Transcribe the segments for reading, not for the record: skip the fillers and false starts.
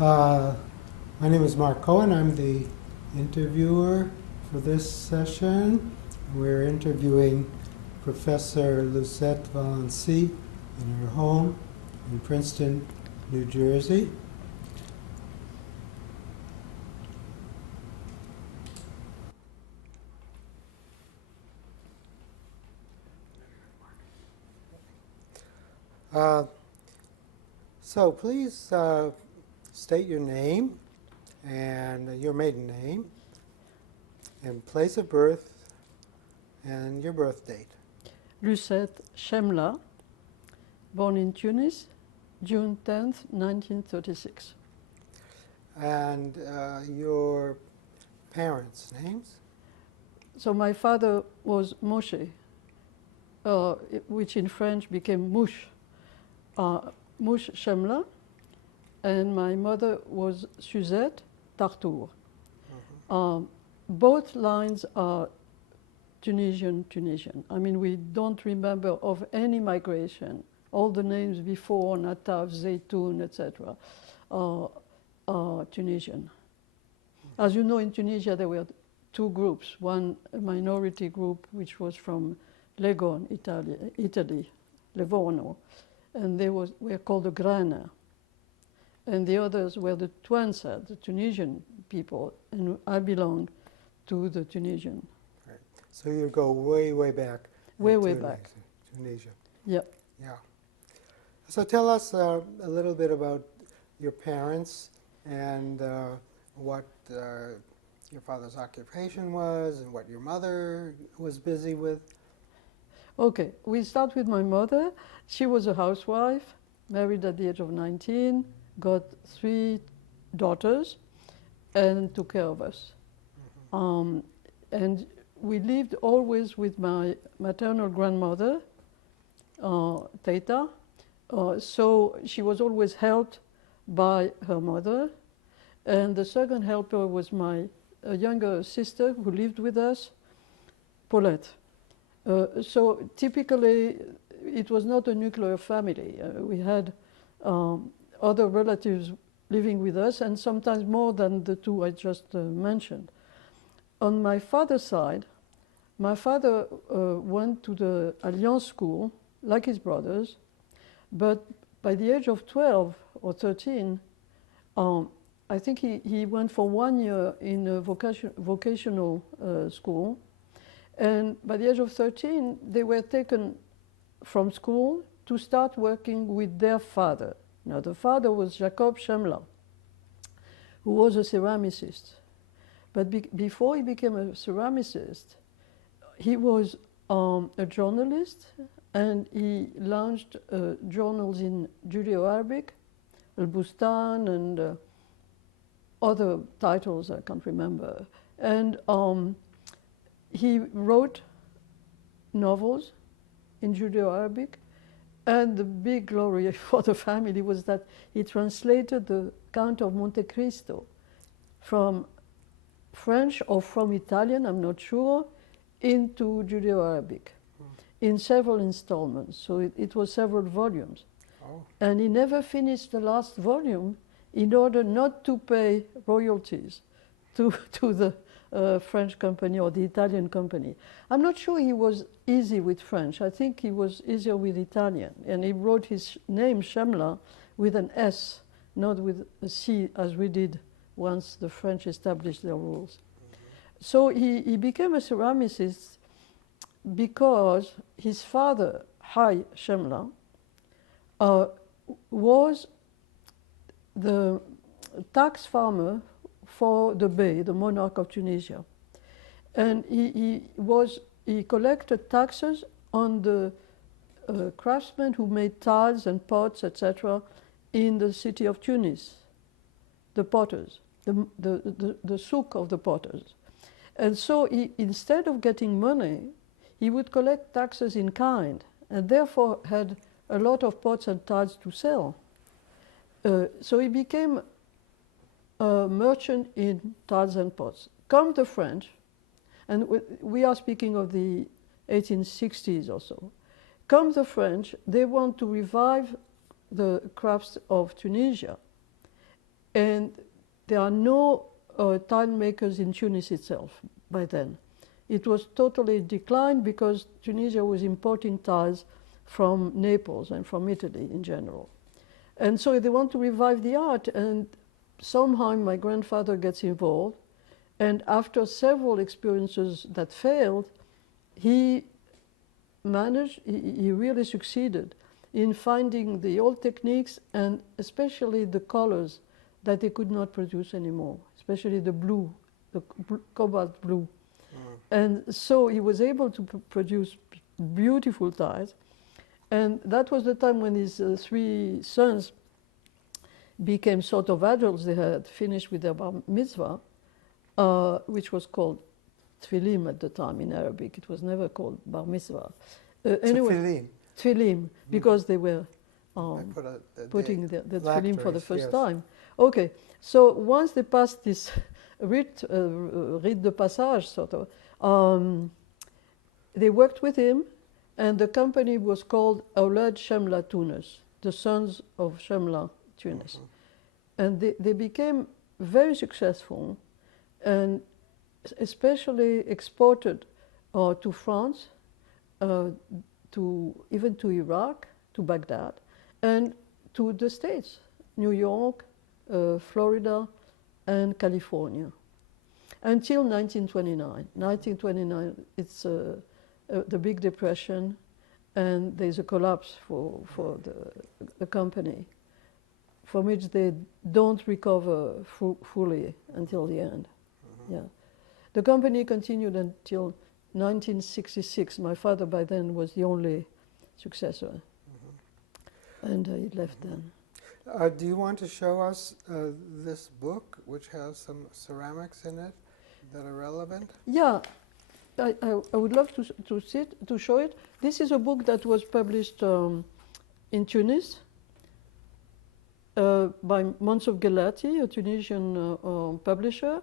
Uh, my name is Mark Cohen. I'm the interviewer for this session. We're interviewing Professor Lucette Valency in her home in Princeton, New Jersey. Uh, so please state your name and your maiden name and place of birth and your birth date. Lucette Chemla, born in Tunis, June 10th, 1936. And your parents' names? So my father was Moshe, which in French became Mouche, Mouche Chemla, and my mother was Suzette Tartour. Both lines are Tunisian. I mean, we don't remember of any migration. All the names before, Nataf, Zeytoun, etc., are Tunisian. As you know, in Tunisia there were two groups. One, a minority group, which was from Legon, Italy, Livorno, and they were called the Grana. And the others were the Touansa, the Tunisian people, and I belonged to the Tunisian. Right. So you go way, way back. Way back. Tunisia. Yep. Yeah. So tell us a little bit about your parents and what your father's occupation was and what your mother was busy with. Okay, we start with my mother. She was a housewife, married at the age of 19, got 3 daughters, and took care of us. And we lived always with my maternal grandmother, Teta. So she was always helped by her mother. And the second helper was my younger sister who lived with us, Paulette. So typically, it was not a nuclear family. We had other relatives living with us, and sometimes more than the two I just mentioned. On my father's side, my father went to the Alliance school, like his brothers, but by the age of 12 or 13, I think he went for 1 year in a vocational school. And by the age of 13, they were taken from school to start working with their father. Now, the father was Jacob Chemla, who was a ceramicist. But before he became a ceramicist, he was a journalist, and he launched journals in Judeo-Arabic, Al-Bustan, and other titles I can't remember. And he wrote novels in Judeo-Arabic, and the big glory for the family was that he translated the Count of Monte Cristo from French or from Italian, I'm not sure, into Judeo-Arabic in several installments. So it was several volumes. Oh. And he never finished the last volume in order not to pay royalties to the French company or the Italian company. I'm not sure he was easy with French. I think he was easier with Italian. And he wrote his name, Chemla, with an S, not with a C, as we did once the French established their rules. So he became a ceramicist because his father, Hay Chemla, was the tax farmer for the Bey, the monarch of Tunisia. And he collected taxes on the craftsmen who made tiles and pots, etc., in the city of Tunis, the potters, the souk of the potters. And so instead of getting money, he would collect taxes in kind, and therefore had a lot of pots and tiles to sell. So he became a merchant in tiles and pots. Come the French, and we are speaking of the 1860s or so. Come the French, they want to revive the crafts of Tunisia. And there are no tile makers in Tunis itself by then. It was totally declined because Tunisia was importing tiles from Naples and from Italy in general. And so they want to revive the art, and somehow my grandfather gets involved, and after several experiences that failed, he he really succeeded in finding the old techniques and especially the colors that they could not produce anymore, especially the blue, the cobalt blue. And so he was able to produce beautiful tiles. And that was the time when his three sons became sort of adults. They had finished with their bar mitzvah, which was called tfilim at the time in Arabic. It was never called bar mitzvah. Anyway, tfilim, because they were putting the tfilim for the first time. Okay, so once they passed this rite de passage, sort of, they worked with him, and the company was called Awlad Shamla Tunis, the sons of Shamla, Tunis. And they became very successful, and especially exported to France, even to Iraq, to Baghdad, and to the States, New York, Florida, and California, until 1929. 1929, it's the Big Depression, and there's a collapse for the company, from which they don't recover fully until the end. Yeah. The company continued until 1966. My father by then was the only successor, and he left then. Do you want to show us this book, which has some ceramics in it that are relevant? Yeah, I would love to show it. This is a book that was published in Tunis by Mansour Gelati, a Tunisian publisher.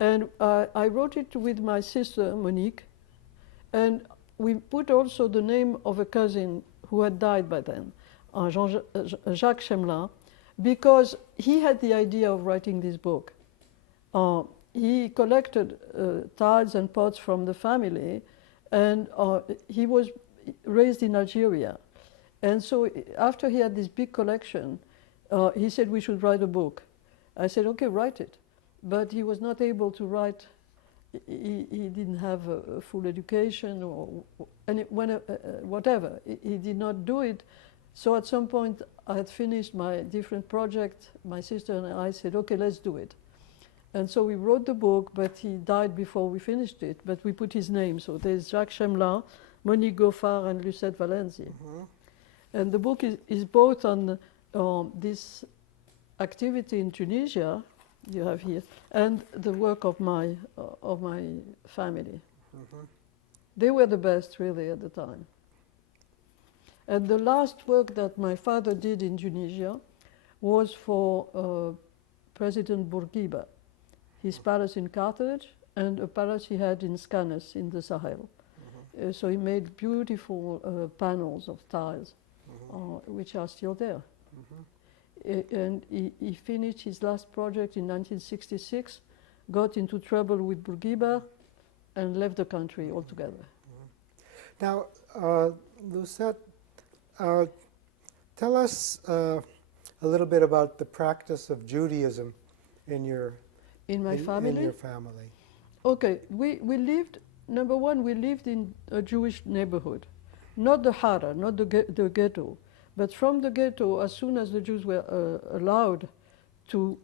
And I wrote it with my sister, Monique. And we put also the name of a cousin who had died by then, Jacques Chemla, because he had the idea of writing this book. He collected tiles and pots from the family, and he was raised in Algeria. And so after he had this big collection, he said we should write a book. I said, okay, write it. But he was not able to write. He didn't have a full education or whatever. He did not do it. So at some point, I had finished my different project. My sister and I said, okay, let's do it. And so we wrote the book, but he died before we finished it. But we put his name. So there's Jacques Chemla, Monique Goffard, and Lucette Valenzi. And the book is both on this activity in Tunisia, you have here, and the work of my family. They were the best, really, at the time. And the last work that my father did in Tunisia was for President Bourguiba, his palace in Carthage and a palace he had in Scanes in the Sahel. So he made beautiful panels of tiles, which are still there. And he finished his last project in 1966, got into trouble with Bourguiba, and left the country altogether. Now, Lucette, tell us a little bit about the practice of Judaism in your family. In your family. Okay, we lived. Number one, we lived in a Jewish neighborhood, not the Hara, not the ghetto. But from the ghetto, as soon as the Jews were allowed to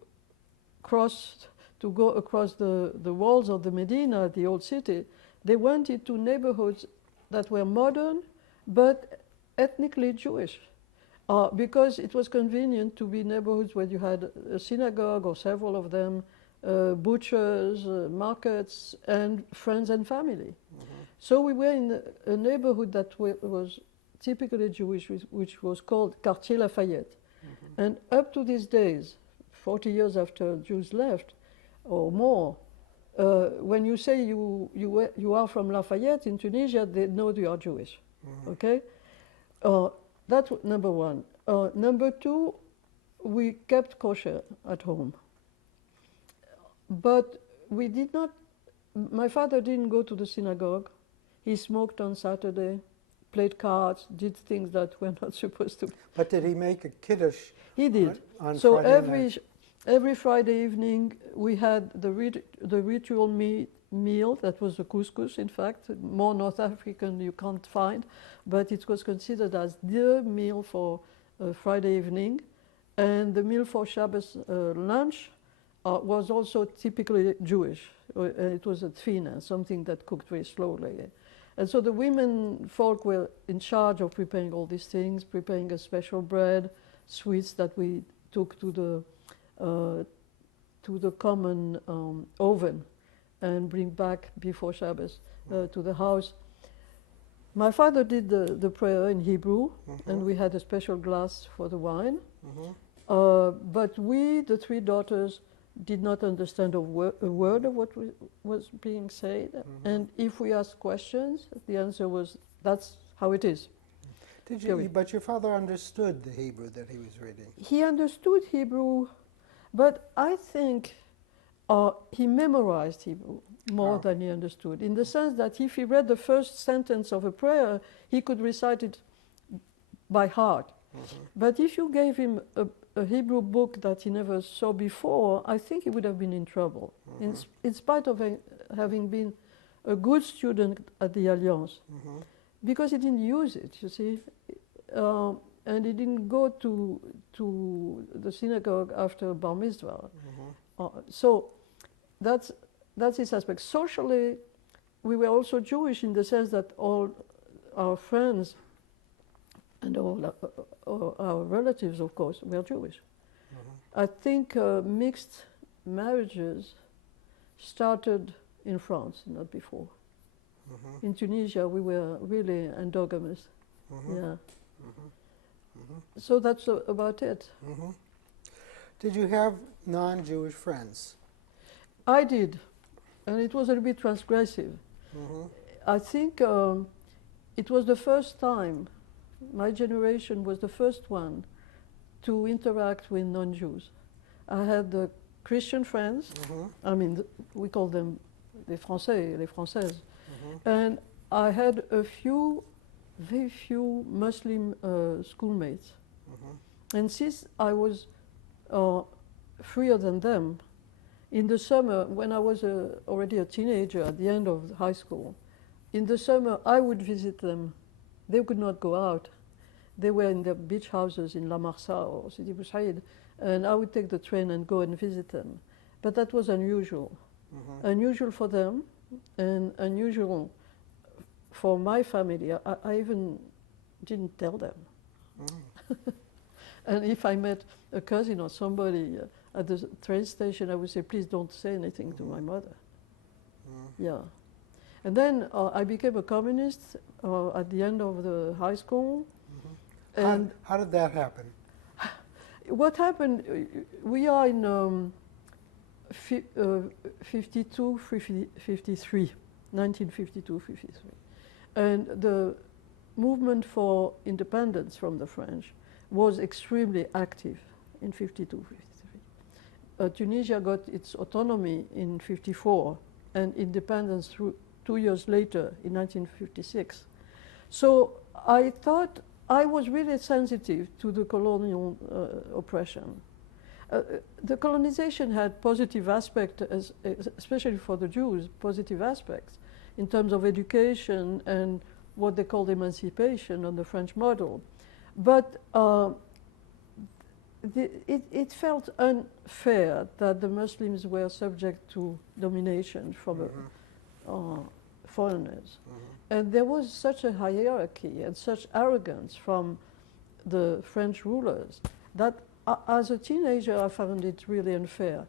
go across the walls of the Medina, the old city, they went into neighborhoods that were modern, but ethnically Jewish, because it was convenient to be neighborhoods where you had a synagogue or several of them, butchers, markets, and friends and family. So we were in a neighborhood that was typically Jewish, which was called Quartier Lafayette. And up to these days, 40 years after Jews left, or more, when you say you are from Lafayette in Tunisia, they know you are Jewish. Okay? That's number one. Number two, we kept kosher at home. But we did not, my father didn't go to the synagogue. He smoked on Saturday, played cards, did things that were not supposed to. But did he make a kiddush? He did. On So Friday night? every Friday evening we had the ritual meal that was a couscous, in fact, more North African you can't find, but it was considered as the meal for Friday evening. And the meal for Shabbos lunch was also typically Jewish. It was a tfina, something that cooked very slowly. And so the women folk were in charge of preparing all these things, preparing a special bread, sweets that we took to the common oven and bring back before Shabbos to the house. My father did the prayer in Hebrew, and we had a special glass for the wine. But we, the three daughters, did not understand a word of what was being said. And if we asked questions, the answer was, that's how it is. But your father understood the Hebrew that he was reading. He understood Hebrew, but I think he memorized Hebrew more than he understood, in the sense that if he read the first sentence of a prayer, he could recite it by heart. But if you gave him a Hebrew book that he never saw before, I think he would have been in trouble, in spite of having been a good student at the Alliance, because he didn't use it, you see. And he didn't go to the synagogue after Bar Mitzvah. So that's his aspect. Socially, we were also Jewish in the sense that all our friends and all our relatives, of course, were Jewish. I think mixed marriages started in France, not before. In Tunisia, we were really endogamous. Yeah. So that's about it. Did you have non-Jewish friends? I did, and it was a little bit transgressive. I think it was the first time, my generation was the first one to interact with non-Jews. I had Christian friends, I mean, we call them les Français, les Françaises, and I had very few Muslim schoolmates. And since I was freer than them, in the summer, when I was already a teenager at the end of high school, in the summer I would visit them. They could not go out. They were in their beach houses in La Marsa or Sidi Bou Said, and I would take the train and go and visit them. But that was unusual. Unusual for them, and unusual for my family. I even didn't tell them. And if I met a cousin or somebody at the train station, I would say, please don't say anything to my mother. Yeah. And then I became a communist at the end of the high school. And how did that happen? what happened, we are in 52, 53, 1952, 53. And the movement for independence from the French was extremely active in 52, 53. Tunisia got its autonomy in 54 and independence 2 years later in 1956. So I thought I was really sensitive to the colonial oppression. The colonization had positive aspects, especially for the Jews, positive aspects in terms of education and what they called emancipation on the French model. But it felt unfair that the Muslims were subject to domination from foreigners. And there was such a hierarchy and such arrogance from the French rulers that as a teenager I found it really unfair.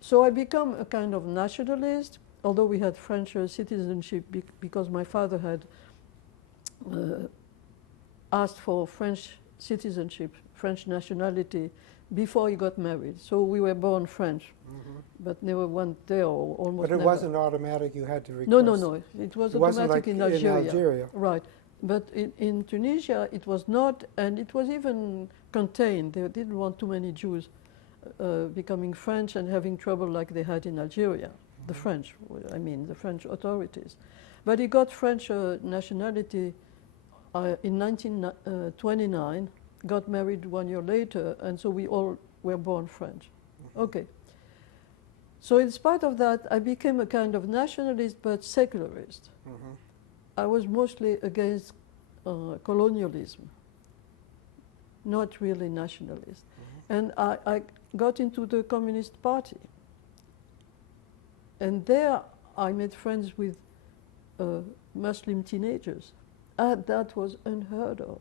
So I became a kind of nationalist, although we had French citizenship because my father had asked for French citizenship, French nationality, before he got married. So we were born French, but never went there, or almost But it never. wasn't automatic, you had to request. No. It was automatic like in Algeria. in Algeria. Right. But in Tunisia, it was not, and it was even contained. They didn't want too many Jews becoming French and having trouble like they had in Algeria. The French, I mean, the French authorities. But he got French nationality in 1929, got married 1 year later, and so we all were born French. Okay. So in spite of that, I became a kind of nationalist but secularist. I was mostly against colonialism, not really nationalist. And I got into the Communist Party. And there I made friends with Muslim teenagers. That was unheard of.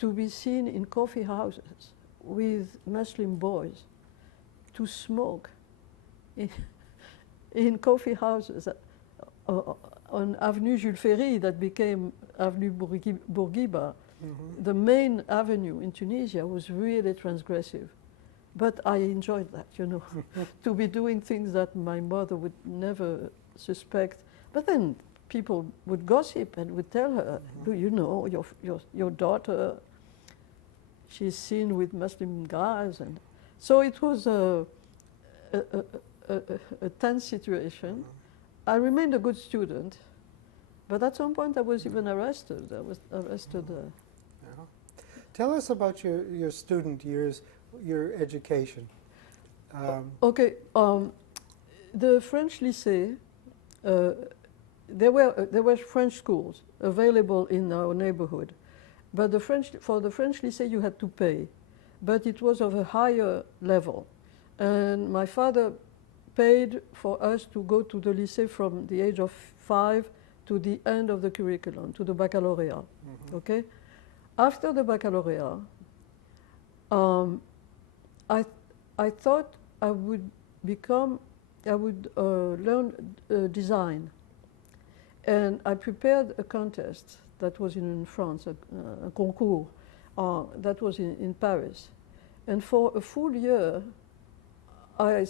To be seen in coffee houses with Muslim boys, to smoke in coffee houses on Avenue Jules Ferry that became Avenue Bourguiba. The main avenue in Tunisia was really transgressive. But I enjoyed that, you know, to be doing things that my mother would never suspect. But then people would gossip and would tell her, you know, your daughter, she's seen with Muslim guys. And so it was a tense situation. I remained a good student, but at some point I was even arrested. I was arrested. Tell us about your student years, your education. Okay, the French lycée, there were French schools available in our neighborhood, but for the French lycée you had to pay, but it was of a higher level, and my father paid for us to go to the lycée from the age of 5 to the end of the curriculum, to the baccalaureate. Okay. After the baccalaureate, I thought I would learn design. And I prepared a contest that was in France, a concours, that was in Paris. And for a full year, I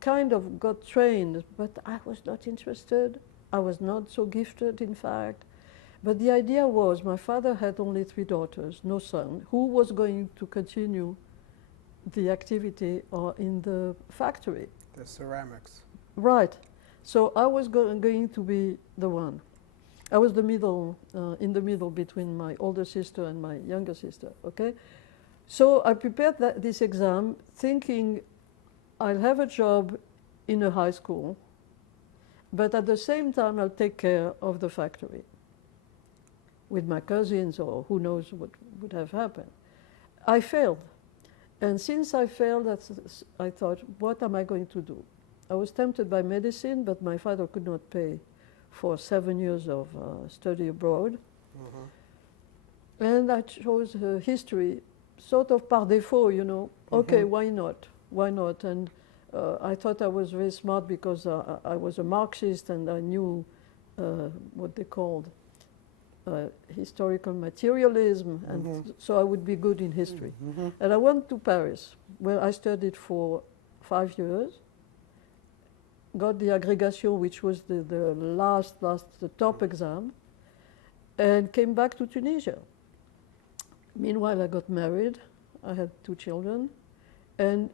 kind of got trained, but I was not interested. I was not so gifted, in fact. But the idea was, my father had only 3 daughters, no son. Who was going to continue the activity in the factory? The ceramics. Right. So I was going to be the one. I was the middle, in the middle between my older sister and my younger sister, okay? So I prepared this exam thinking I'll have a job in a high school, but at the same time I'll take care of the factory with my cousins, or who knows what would have happened. I failed. And since I failed, I thought, what am I going to do? I was tempted by medicine, but my father could not pay for 7 years of study abroad. And I chose history, sort of par défaut, you know. Okay, why not? Why not? And I thought I was very smart because I was a Marxist and I knew what they called historical materialism, and so I would be good in history. And I went to Paris, where I studied for 5 years, got the agrégation, which was the the top exam, and came back to Tunisia. Meanwhile, I got married. I had 2 children, and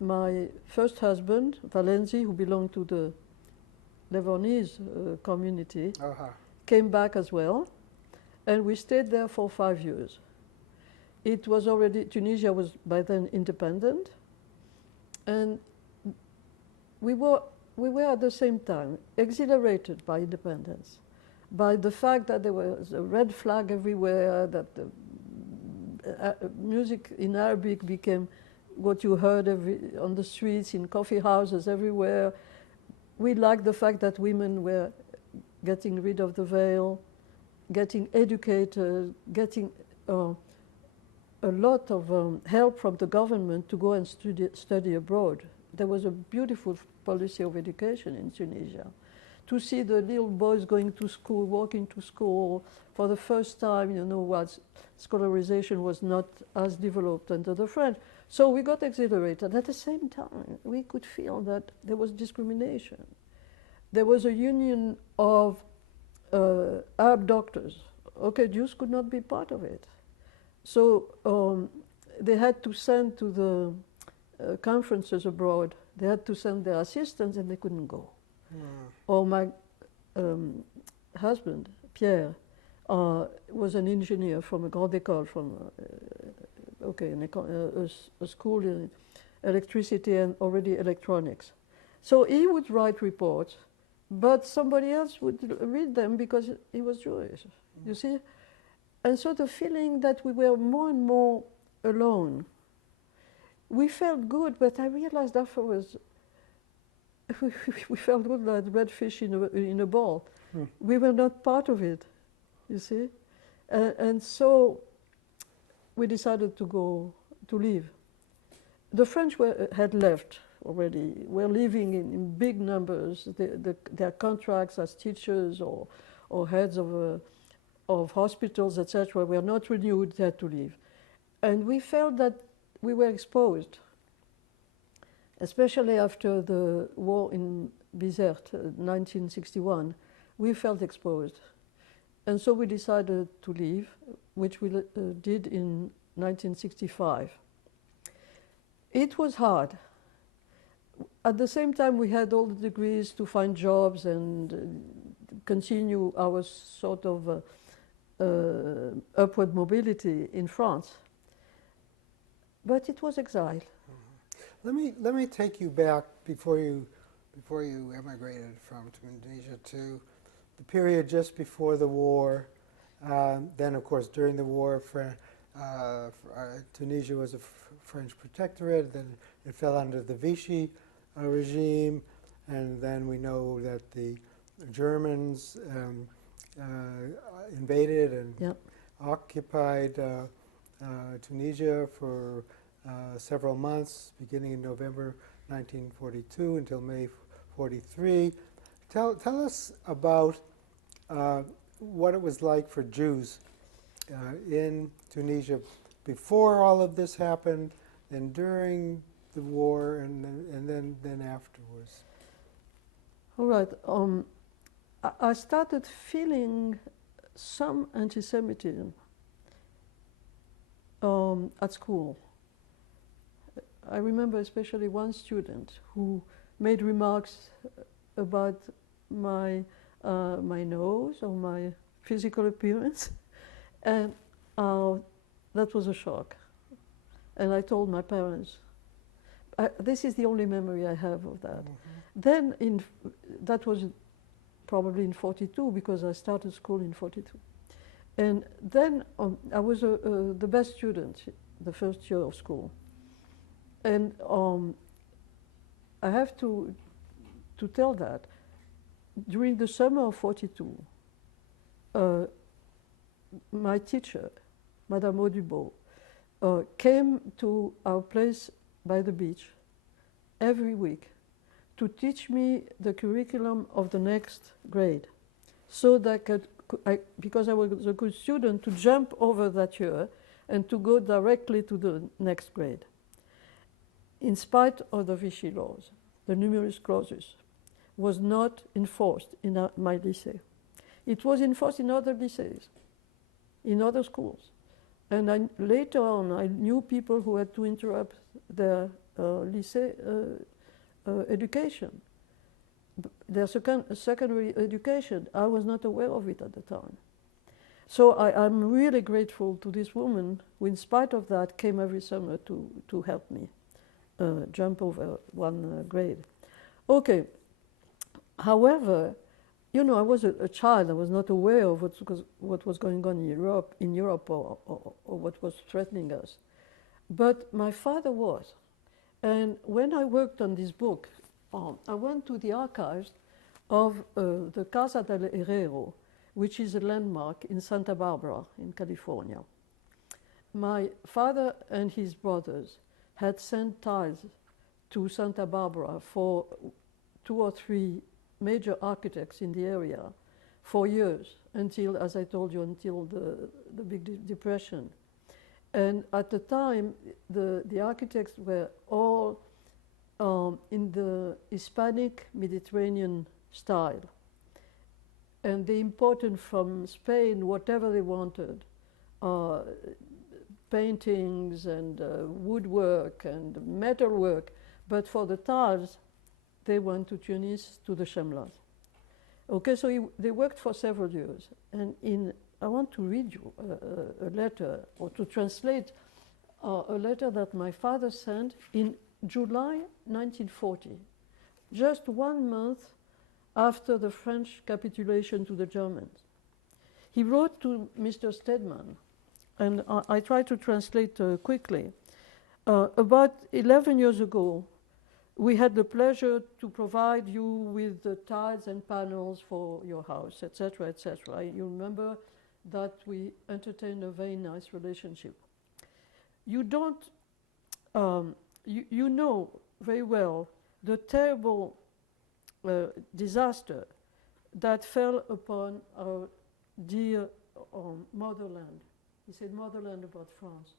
my first husband, Valenzi, who belonged to the Lebanese community, came back as well, and we stayed there for 5 years. It was already, Tunisia was by then independent, and we were at the same time exhilarated by independence, by the fact that there was a red flag everywhere, that the music in Arabic became what you heard on the streets, in coffee houses, everywhere. We liked the fact that women were getting rid of the veil, getting educated, getting a lot of help from the government to go and study abroad. There was a beautiful policy of education in Tunisia. To see the little boys going to school, walking to school for the first time, you know, while scholarization was not as developed under the French. So we got exhilarated. At the same time, we could feel that there was discrimination. There was a union of Arab doctors okay, Jews could not be part of it. So they had to send to the conferences abroad, they had to send their assistants and they couldn't go. Or my husband, Pierre, was an engineer from a grande école, from a school in electricity and already electronics. So he would write reports, but somebody else would read them because he was Jewish, you see? And so the feeling that we were more and more alone, we felt good, but I realized afterwards, we felt good like red fish in a bowl. We were not part of it, you see? And so we decided to leave. The French had left already, were living in big numbers. Their contracts as teachers or heads of hospitals, etc., were not renewed, they had to leave. And we felt that we were exposed, especially after the war in Bizerte, 1961, we felt exposed. And so we decided to leave, which we did in 1965. It was hard. At the same time, we had all the degrees to find jobs and continue our sort of upward mobility in France. But it was exile. Let me take you back before you emigrated from Tunisia to the period just before the war. Then, of course, during the war, Tunisia was a French protectorate. Then it fell under the Vichy regime, and then we know that the Germans invaded and occupied Tunisia for several months, beginning in November 1942 until May 43. Tell us about what it was like for Jews in Tunisia before all of this happened, and during the war, and then afterwards. All right. I started feeling some anti-Semitism at school. I remember especially one student who made remarks about my nose or my physical appearance, and that was a shock. And I told my parents. This is the only memory I have of that. Then that was probably in 42, because I started school in 42. And then I was the best student the first year of school. And I have to tell that during the summer of 42, my teacher, Madame Audubon, came to our place by the beach every week to teach me the curriculum of the next grade, so that because I was a good student, to jump over that year and to go directly to the next grade. In spite of the Vichy laws, the numerus clausus was not enforced in my lycée. It was enforced in other lycées, in other schools. And later on, I knew people who had to interrupt their lycée education, their secondary education. I was not aware of it at the time. So I'm really grateful to this woman who, in spite of that, came every summer to help me jump over one grade. Okay. However, you know, I was a child. I was not aware of what was going on in Europe, or what was threatening us. But my father was. And when I worked on this book, I went to the archives of the Casa del Herrero, which is a landmark in Santa Barbara in California. My father and his brothers had sent ties to Santa Barbara for 2 or 3 major architects in the area for years, until, as I told you, until the Big Depression. And at the time, the architects were all in the Hispanic Mediterranean style. and they imported from Spain whatever they wanted, uh, paintings and woodwork and metalwork. But for the tiles, they went to Tunis, to the Chemlas. Okay, so they worked for several years. And I want to read you a letter, or to translate a letter that my father sent in July 1940, just 1 month after the French capitulation to the Germans. He wrote to Mr. Stedman, and I try to translate quickly. About 11 years ago, we had the pleasure to provide you with the tiles and panels for your house, etc., etc. You remember that we entertained a very nice relationship. You don't, you know very well the terrible disaster that fell upon our dear motherland. He said motherland about France.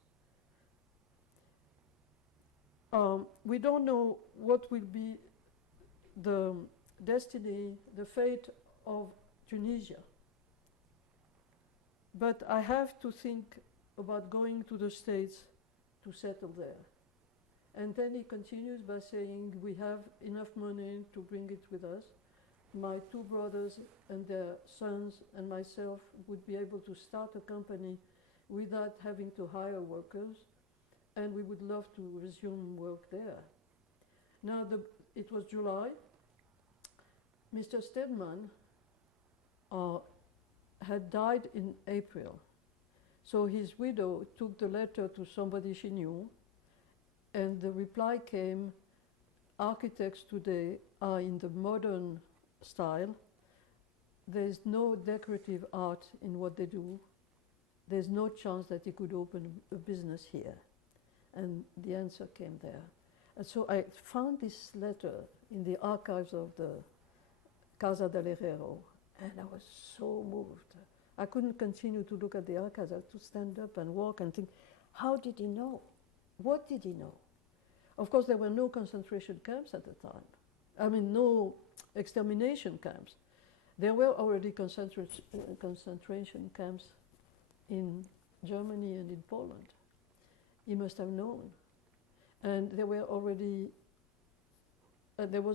We don't know what will be the destiny, the fate of Tunisia. But I have to think about going to the States to settle there. And then he continues by saying, we have enough money to bring it with us. My 2 brothers and their sons and myself would be able to start a company without having to hire workers, and we would love to resume work there. Now, it was July. Mr. Stedman had died in April. So his widow took the letter to somebody she knew, and the reply came, architects today are in the modern style. There's no decorative art in what they do. There's no chance that he could open a business here. And the answer came there. And so I found this letter in the archives of the Casa del Herrero, and I was so moved. I couldn't continue to look at the archives. I had to stand up and walk and think, how did he know? What did he know? Of course, there were no concentration camps at the time. I mean, no extermination camps. There were already concentration camps in Germany and in Poland. He must have known. And there was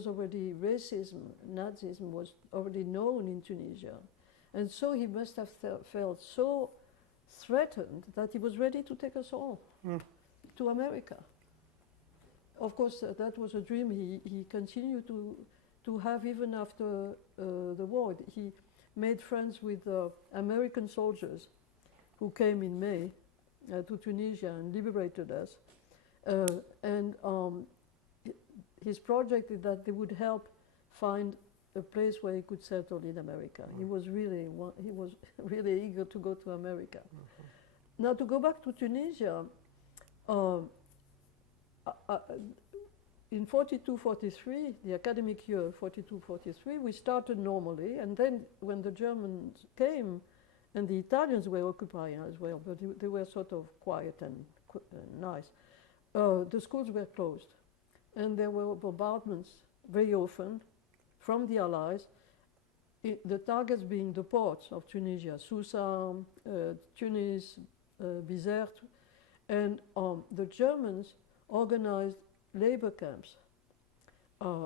already racism, Nazism was already known in Tunisia. And so he must have felt so threatened that he was ready to take us all to America. Of course, that was a dream he continued to have even after the war. He made friends with American soldiers who came in May to Tunisia and liberated us. His project is that they would help find a place where he could settle in America. He was really eager to go to America. Now, to go back to Tunisia, in 42-43, the academic year 42-43, we started normally, and then when the Germans came, and the Italians were occupying as well, but they were sort of quiet and nice, the schools were closed. And there were bombardments very often from the Allies, the targets being the ports of Tunisia, Sousa, Tunis, Bizerte, and the Germans organized labor camps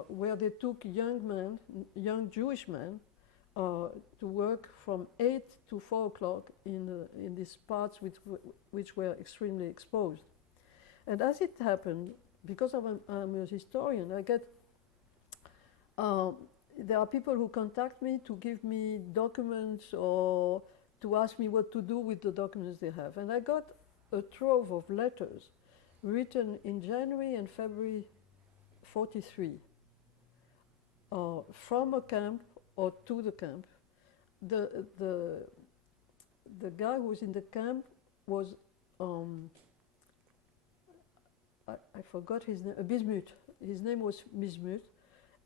where they took young Jewish men, to work from 8 to 4 o'clock in these parts which were extremely exposed. And as it happened, because I'm a historian, I get, there are people who contact me to give me documents or to ask me what to do with the documents they have. And I got a trove of letters written in January and February 43 from a camp or to the camp. The guy who was in the camp was, I forgot his name, Bismuth. His name was Bismuth.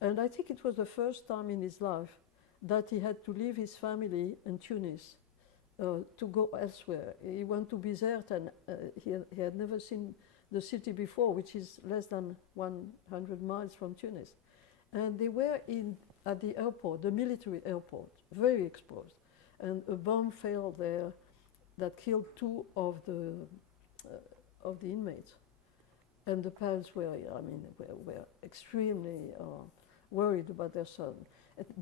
And I think it was the first time in his life that he had to leave his family in Tunis to go elsewhere. He went to Bizerte, and he had never seen the city before, which is less than 100 miles from Tunis. and they were at the airport, the military airport, very exposed. And a bomb fell there that killed two of the inmates. And the parents were, were extremely worried about their son.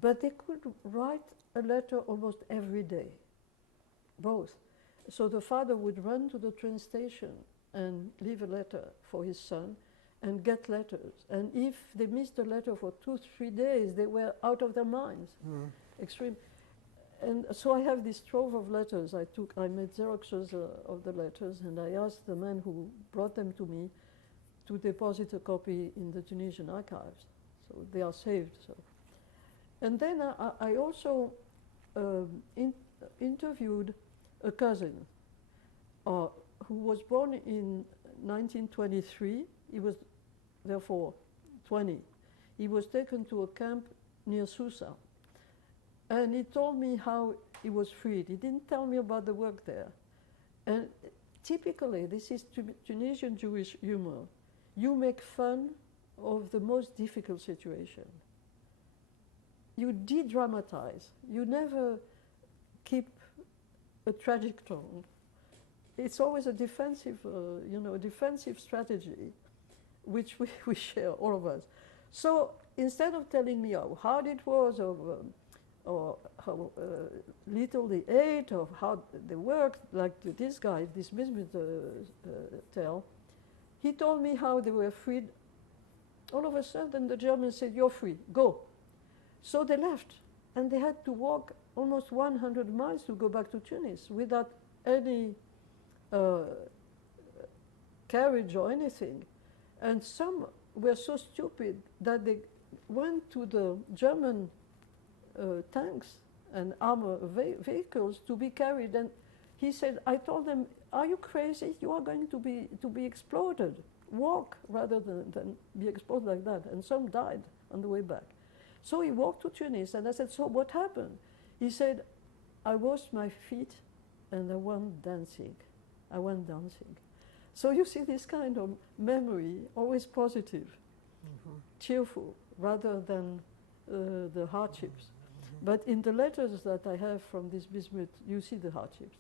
But they could write a letter almost every day, both. So the father would run to the train station and leave a letter for his son and get letters. And if they missed a letter for 2-3 days, they were out of their minds. Extreme. And so I have this trove of letters. I made Xeroxes of the letters, and I asked the man who brought them to me to deposit a copy in the Tunisian archives. So they are saved. So. And then I also interviewed a cousin who was born in 1923. He was therefore 20. He was taken to a camp near Susa. And he told me how he was freed. He didn't tell me about the work there. And typically, this is Tunisian Jewish humor. You make fun of the most difficult situation. You de-dramatize. You never keep a tragic tone. It's always a defensive, defensive strategy, which we share, all of us. So instead of telling me how hard it was, or how little they ate, or how they worked, like this guy, this Bismuth tell, he told me how they were freed. All of a sudden, the Germans said, "You're free, go." So they left, and they had to walk almost 100 miles to go back to Tunis without any carriage or anything. And some were so stupid that they went to the German tanks and armor vehicles to be carried. And he said, I told them, "Are you crazy? You are going to be exploded. Walk rather than be exploded like that." And some died on the way back. So he walked to Tunis, and I said, "So what happened?" He said, "I washed my feet and I went dancing. I went dancing." So you see this kind of memory, always positive, cheerful, rather than the hardships. But in the letters that I have from this Bismuth, you see the hardships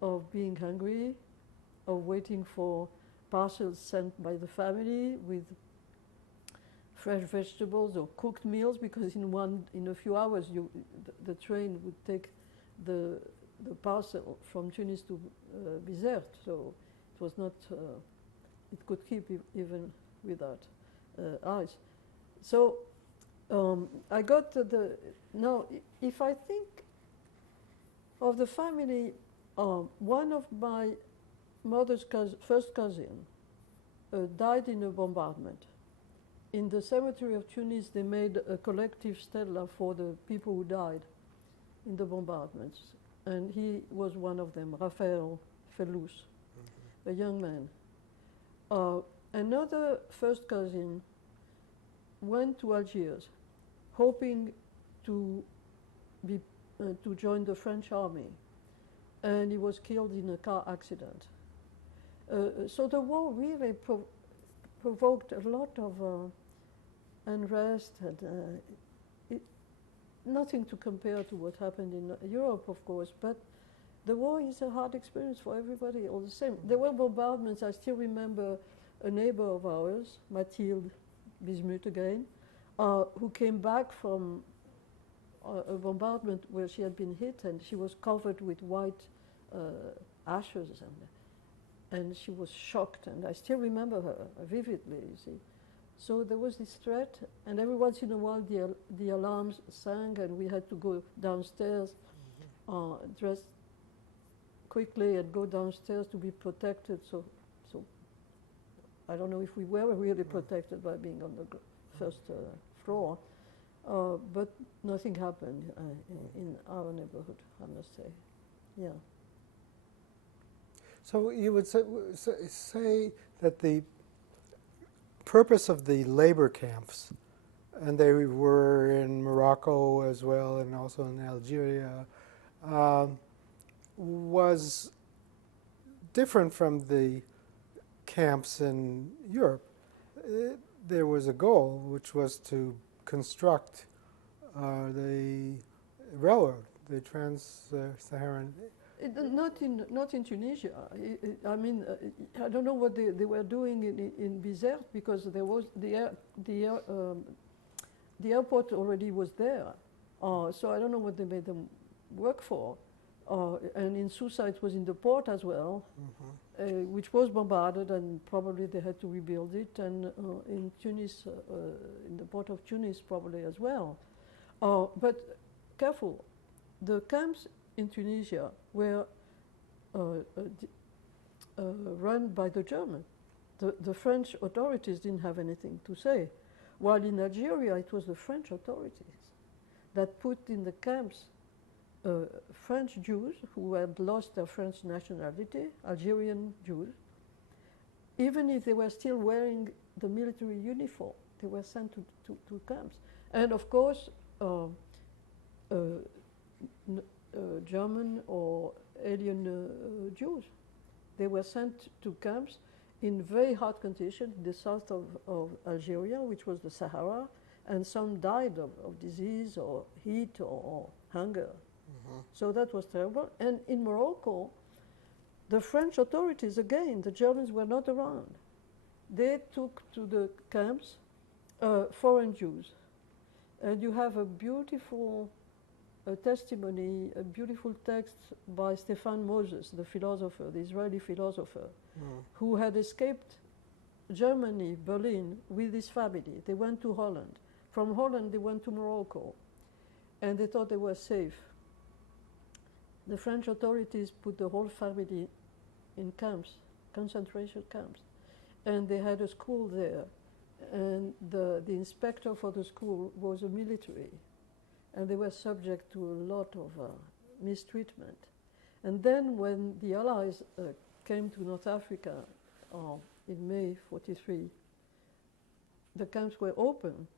of being hungry, of waiting for parcels sent by the family with fresh vegetables or cooked meals, because in a few hours the train would take the parcel from Tunis to Bizerte, so it was not, it could keep even without ice. So I got now if I think of the family, one of my mother's first cousin died in a bombardment. In the cemetery of Tunis, they made a collective stela for the people who died in the bombardments. And he was one of them, Raphael Fellous, a young man. Another first cousin went to Algiers, hoping to join the French army, and he was killed in a car accident. So the war really provoked a lot of unrest, and nothing to compare to what happened in Europe, of course, but the war is a hard experience for everybody all the same. There were bombardments. I still remember a neighbor of ours, Mathilde Bismuth again, who came back from a bombardment where she had been hit, and she was covered with white ashes, and she was shocked, and I still remember her vividly, you see. So there was this threat, and every once in a while the alarms sang, and we had to go downstairs, dress quickly and go downstairs to be protected. So I don't know if we were really protected by being on the first floor, but nothing happened in our neighborhood, I must say. Yeah. So you would say that the purpose of the labor camps, and they were in Morocco as well and also in Algeria, was different from the camps in Europe. There was a goal, which was to construct the railroad, the Trans-Saharan. Not in Tunisia. I mean, I don't know what they were doing in Bizerte, because there was the airport already was there. So I don't know what they made them work for. And in Susa it was in the port as well, which was bombarded, and probably they had to rebuild it. And in Tunis, in the port of Tunis probably as well. But careful, the camps in Tunisia were run by the German. The French authorities didn't have anything to say. While in Algeria, it was the French authorities that put in the camps French Jews who had lost their French nationality, Algerian Jews. Even if they were still wearing the military uniform, they were sent to camps. And of course, German or alien Jews, they were sent to camps in very hot conditions in the south of Algeria, which was the Sahara, and some died of disease or heat or hunger. So that was terrible. And in Morocco, the French authorities, again, the Germans were not around. They took to the camps foreign Jews. And you have a beautiful testimony, a beautiful text by Stefan Moses, the philosopher, the Israeli philosopher, who had escaped Germany, Berlin, with his family. They went to Holland. From Holland, they went to Morocco, and they thought they were safe. The French authorities put the whole family in camps, concentration camps, and they had a school there, and the inspector for the school was a military, and they were subject to a lot of mistreatment. And then when the Allies came to North Africa in May '43, the camps were open,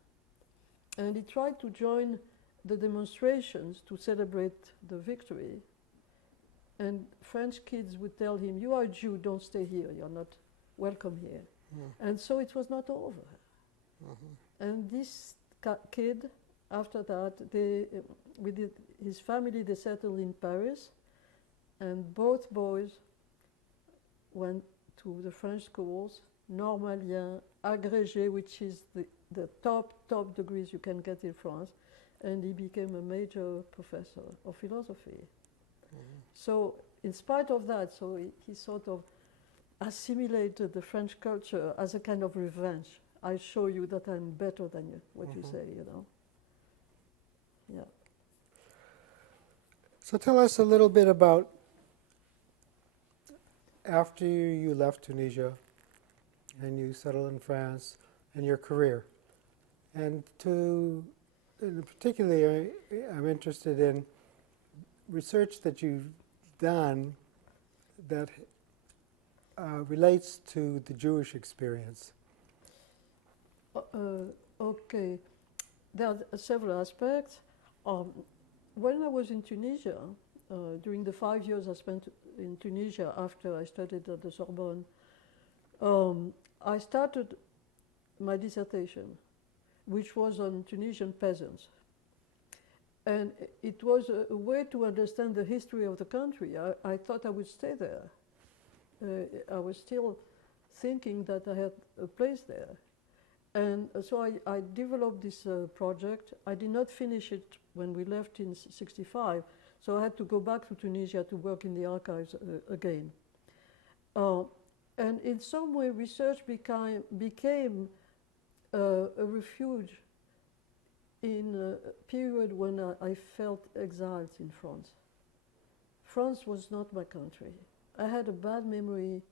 and he tried to join the demonstrations to celebrate the victory. And French kids would tell him, "You are a Jew, don't stay here, you're not welcome here." And so it was not over. And this kid, after that, with his family, they settled in Paris, and both boys went to the French schools, Normalien, Agrégé, which is the top degrees you can get in France, and he became a major professor of philosophy. So in spite of that, so he sort of assimilated the French culture as a kind of revenge. I show you that I'm better than you, what you say, you know. Yeah. So tell us a little bit about after you left Tunisia and you settled in France and your career. And particularly, I'm interested in research that you've done that relates to the Jewish experience. Okay. There are several aspects. When I was in Tunisia, during the 5 years I spent in Tunisia after I studied at the Sorbonne, I started my dissertation, which was on Tunisian peasants. And it was a way to understand the history of the country. I thought I would stay there. I was still thinking that I had a place there. And so I developed this project. I did not finish it when we left in '65, so I had to go back to Tunisia to work in the archives again. And in some way, research became a refuge in a period when I felt exiled in France. France was not my country. I had a bad memory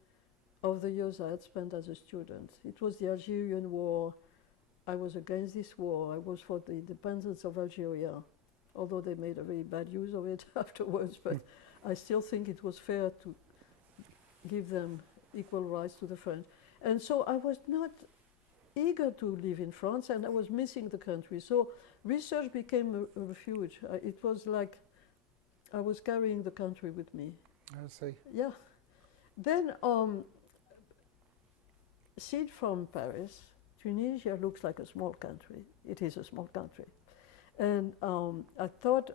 of the years I had spent as a student. It was the Algerian War. I was against this war. I was for the independence of Algeria, although they made a very bad use of it afterwards, but I still think it was fair to give them equal rights to the French. And so I was not eager to live in France, and I was missing the country. So research became a refuge. It was like I was carrying the country with me. I see. Yeah. Then Sid from Paris Tunisia looks like a small country. It is a small country. And I thought,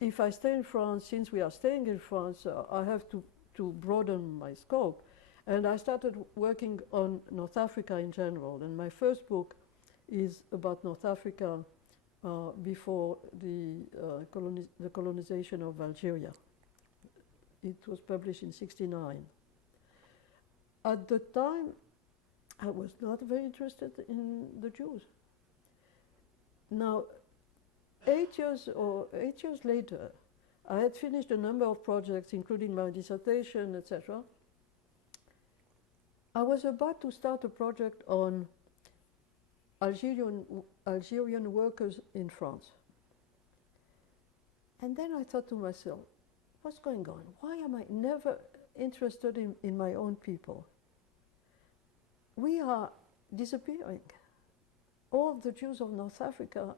if I stay in France, since we are staying in France, I have to broaden my scope. And I started working on North Africa in general. And my first book is about North Africa before the colonization of Algeria. It was published in '69. At the time, I was not very interested in the Jews. Now, 8 years later, I had finished a number of projects, including my dissertation, etc. I was about to start a project on Algerian workers in France. And then I thought to myself, what's going on? Why am I never interested in my own people? We are disappearing. All the Jews of North Africa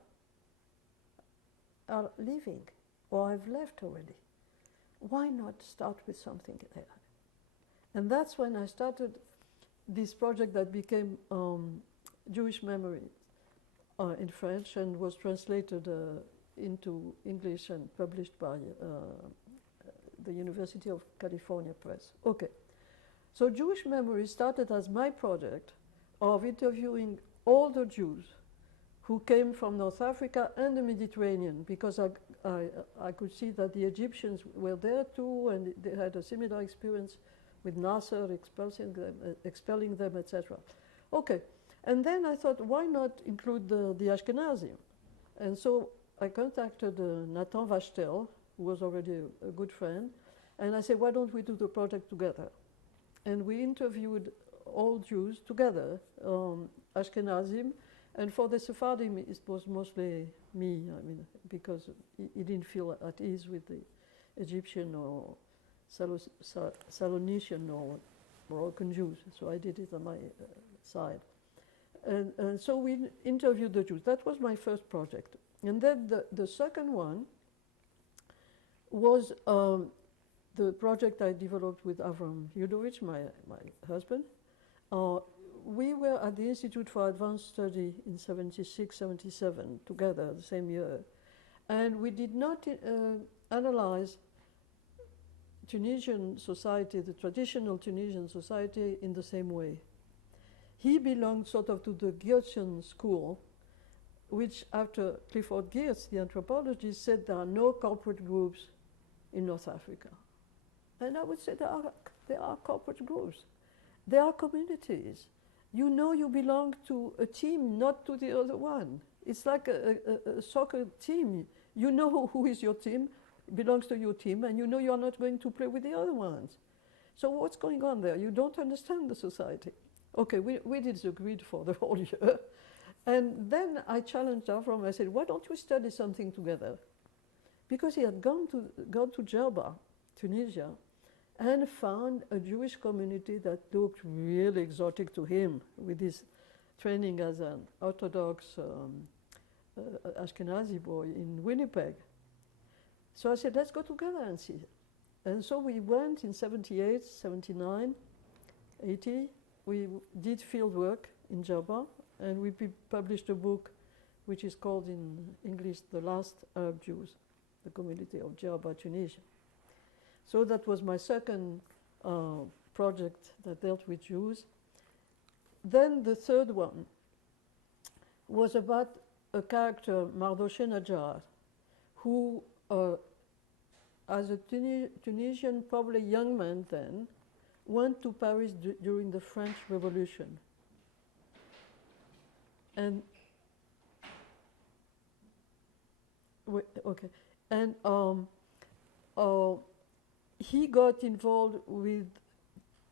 are leaving, or have left already. Why not start with something there? And that's when I started this project that became Jewish Memory in French and was translated into English and published by the University of California Press. Okay, so Jewish Memory started as my project of interviewing all the Jews who came from North Africa and the Mediterranean, because I could see that the Egyptians were there too, and they had a similar experience with Nasser expelling them, etc. Okay, and then I thought, why not include the Ashkenazim? And so I contacted Nathan Wachtel, who was already a good friend, and I said, why don't we do the project together? And we interviewed all Jews together, Ashkenazim, and for the Sephardim it was mostly me, I mean, because he didn't feel at ease with the Egyptian or Salonician or Moroccan Jews, so I did it on my side. And so we interviewed the Jews. That was my first project. And then the second one was the project I developed with Avram Yudovich, my husband. We were at the Institute for Advanced Study in 76, 77, together the same year. And we did not analyze Tunisian society, the traditional Tunisian society, in the same way. He belonged sort of to the Geertsen school, which after Clifford Geertz, the anthropologist, said there are no corporate groups in North Africa. And I would say there are corporate groups. There are communities. You know you belong to a team, not to the other one. It's like a soccer team. You know who is your team, belongs to your team, and you know you're not going to play with the other ones. So what's going on there? You don't understand the society. Okay, we disagreed for the whole year. And then I challenged Avram. I said, why don't we study something together? Because he had gone to Djerba, Tunisia, and found a Jewish community that looked really exotic to him, with his training as an Orthodox Ashkenazi boy in Winnipeg. So I said, let's go together and see. And so we went in 78, 79, 80. We did field work in Djerba, and we published a book which is called in English, The Last Arab Jews, the community of Djerba, Tunisia. So that was my second project that dealt with Jews. Then the third one was about a character, Mardoché Najjar, who, as a Tunisian, probably young man then, went to Paris during the French Revolution. And okay, and he got involved with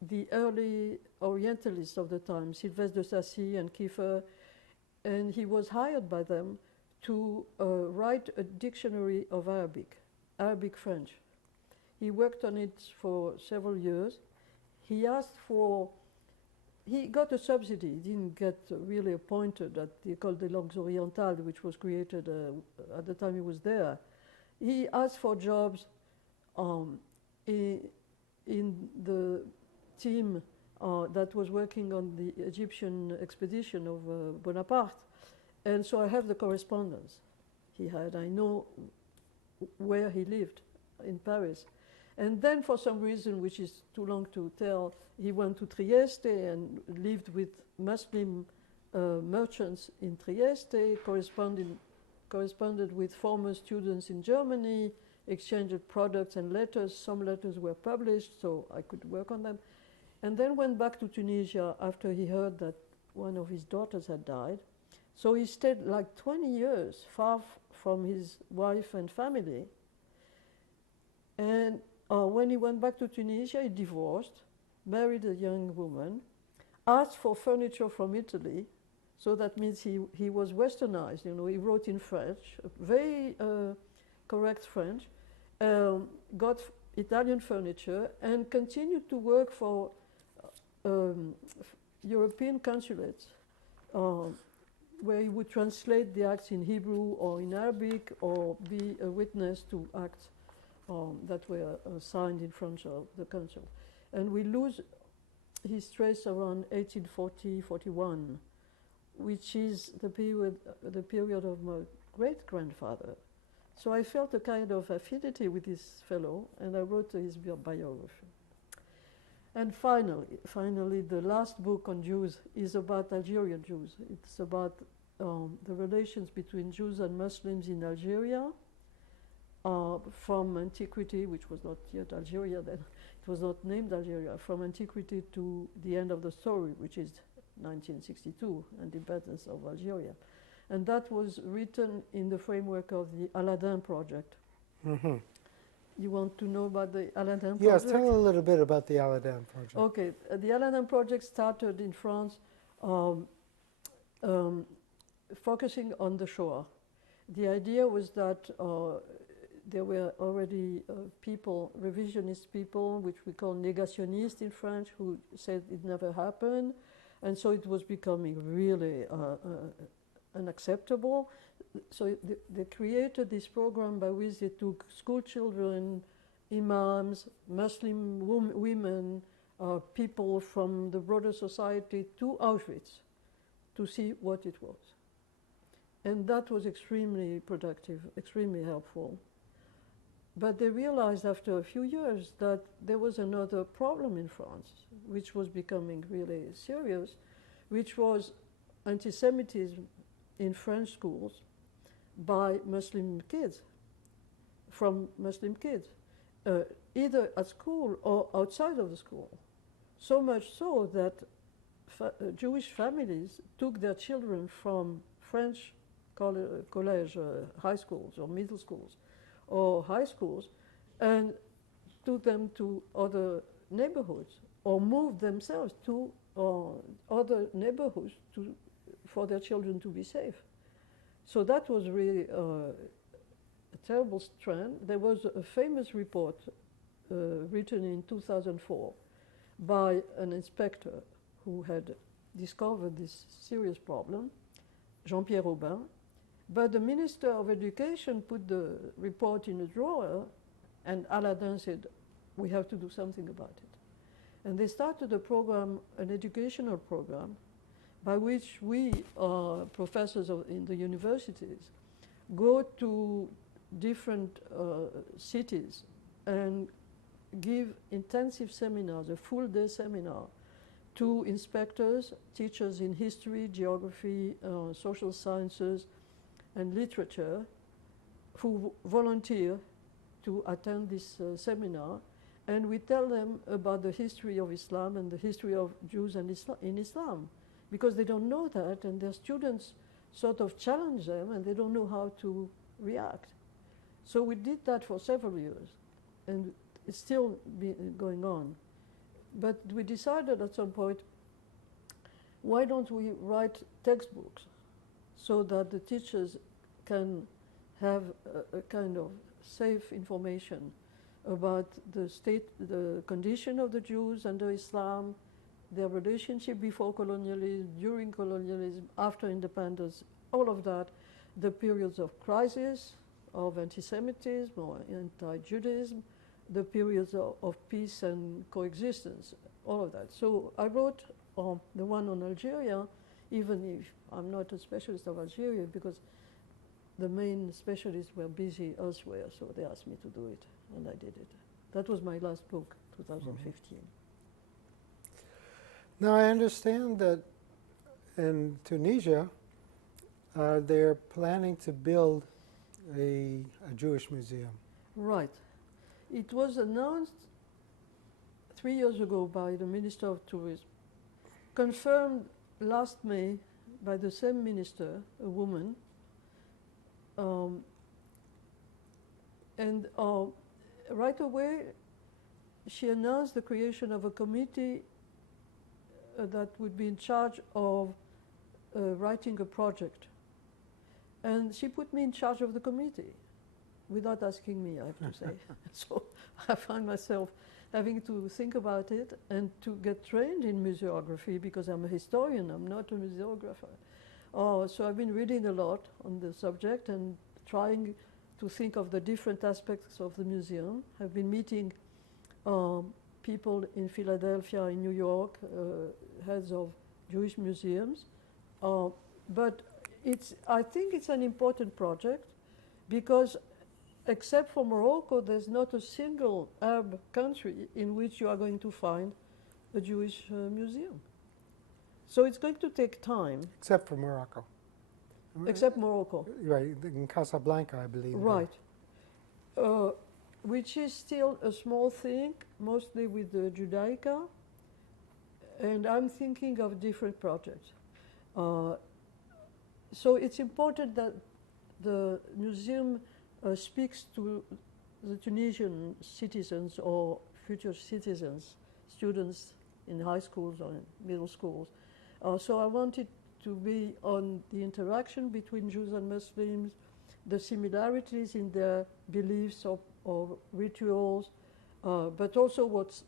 the early Orientalists of the time, Sylvestre de Sacy and Kiefer, and he was hired by them to write a dictionary of Arabic French. He worked on it for several years. He got a subsidy. He didn't get really appointed at the École des Langues Orientales, which was created at the time he was there. He asked for jobs in the team that was working on the Egyptian expedition of Bonaparte. And so I have the correspondence he had. I know where he lived in Paris. And then for some reason, which is too long to tell, he went to Trieste and lived with Muslim merchants in Trieste, corresponded with former students in Germany, exchanged products and letters. Some letters were published, so I could work on them. And then went back to Tunisia after he heard that one of his daughters had died. So he stayed like 20 years far from his wife and family. And when he went back to Tunisia, he divorced, married a young woman, asked for furniture from Italy. So that means he was westernized, you know, he wrote in French, very correct French, got Italian furniture and continued to work for European consulates where he would translate the acts in Hebrew or in Arabic or be a witness to acts that were signed in front of the consul. And we lose his trace around 1840-41, which is the period of my great-grandfather. So I felt a kind of affinity with this fellow, and I wrote his biography. And finally, the last book on Jews is about Algerian Jews. It's about the relations between Jews and Muslims in Algeria from antiquity, which was not yet Algeria then, it was not named Algeria, from antiquity to the end of the story, which is 1962, independence of Algeria. And that was written in the framework of the Aladdin project. Mm-hmm. You want to know about the Aladdin project? Yes, tell a little bit about the Aladdin project. Okay, the Aladdin project started in France focusing on the Shoah. The idea was that there were already people, revisionist people, which we call négationnistes in French, who said it never happened. And so it was becoming really unacceptable. So they created this program by which they took school children, imams, Muslim women, people from the broader society to Auschwitz to see what it was. And that was extremely productive, extremely helpful. But they realized after a few years that there was another problem in France, which was becoming really serious, which was anti-Semitism in French schools by Muslim kids, from Muslim kids, either at school or outside of the school. So much so that Jewish families took their children from French college, high schools or middle schools or high schools and took them to other neighborhoods or moved themselves to other neighborhoods for their children to be safe. So that was really a terrible trend. There was a famous report written in 2004 by an inspector who had discovered this serious problem, Jean-Pierre Aubin. But the Minister of Education put the report in a drawer, and Aladdin said, we have to do something about it. And they started a program, an educational program, by which we, professors in the universities, go to different cities and give intensive seminars, a full-day seminar, to inspectors, teachers in history, geography, social sciences, and literature, who volunteer to attend this seminar. And we tell them about the history of Islam and the history of Jews and in Islam, because they don't know that, and their students sort of challenge them, and they don't know how to react. So we did that for several years, and it's still going on. But we decided at some point, why don't we write textbooks so that the teachers can have a kind of safe information about the state, the condition of the Jews under Islam, their relationship before colonialism, during colonialism, after independence, all of that, the periods of crisis, of anti-Semitism or anti-Judaism, the periods of peace and coexistence. all of that. So I wrote the one on Algeria, even if I'm not a specialist of Algeria, because the main specialists were busy elsewhere, so they asked me to do it, and I did it. That was my last book, 2015. Now I understand that in Tunisia, they're planning to build a Jewish museum. Right. It was announced 3 years ago by the Minister of Tourism, confirmed last May by the same minister, a woman, and right away she announced the creation of a committee that would be in charge of writing a project. And she put me in charge of the committee without asking me, I have to say. So I find myself having to think about it and to get trained in museography, because I'm a historian, I'm not a museographer. So I've been reading a lot on the subject and trying to think of the different aspects of the museum. I've been meeting people in Philadelphia, in New York, heads of Jewish museums. But I think it's an important project, because except for Morocco, there's not a single Arab country in which you are going to find a Jewish museum. So it's going to take time. Except for Morocco. Except Morocco. Right, in Casablanca, I believe. Right. Which is still a small thing, mostly with the Judaica. And I'm thinking of different projects. So it's important that the museum speaks to the Tunisian citizens or future citizens, students in high schools or in middle schools. So I wanted to be on the interaction between Jews and Muslims, the similarities in their beliefs or rituals, but also what's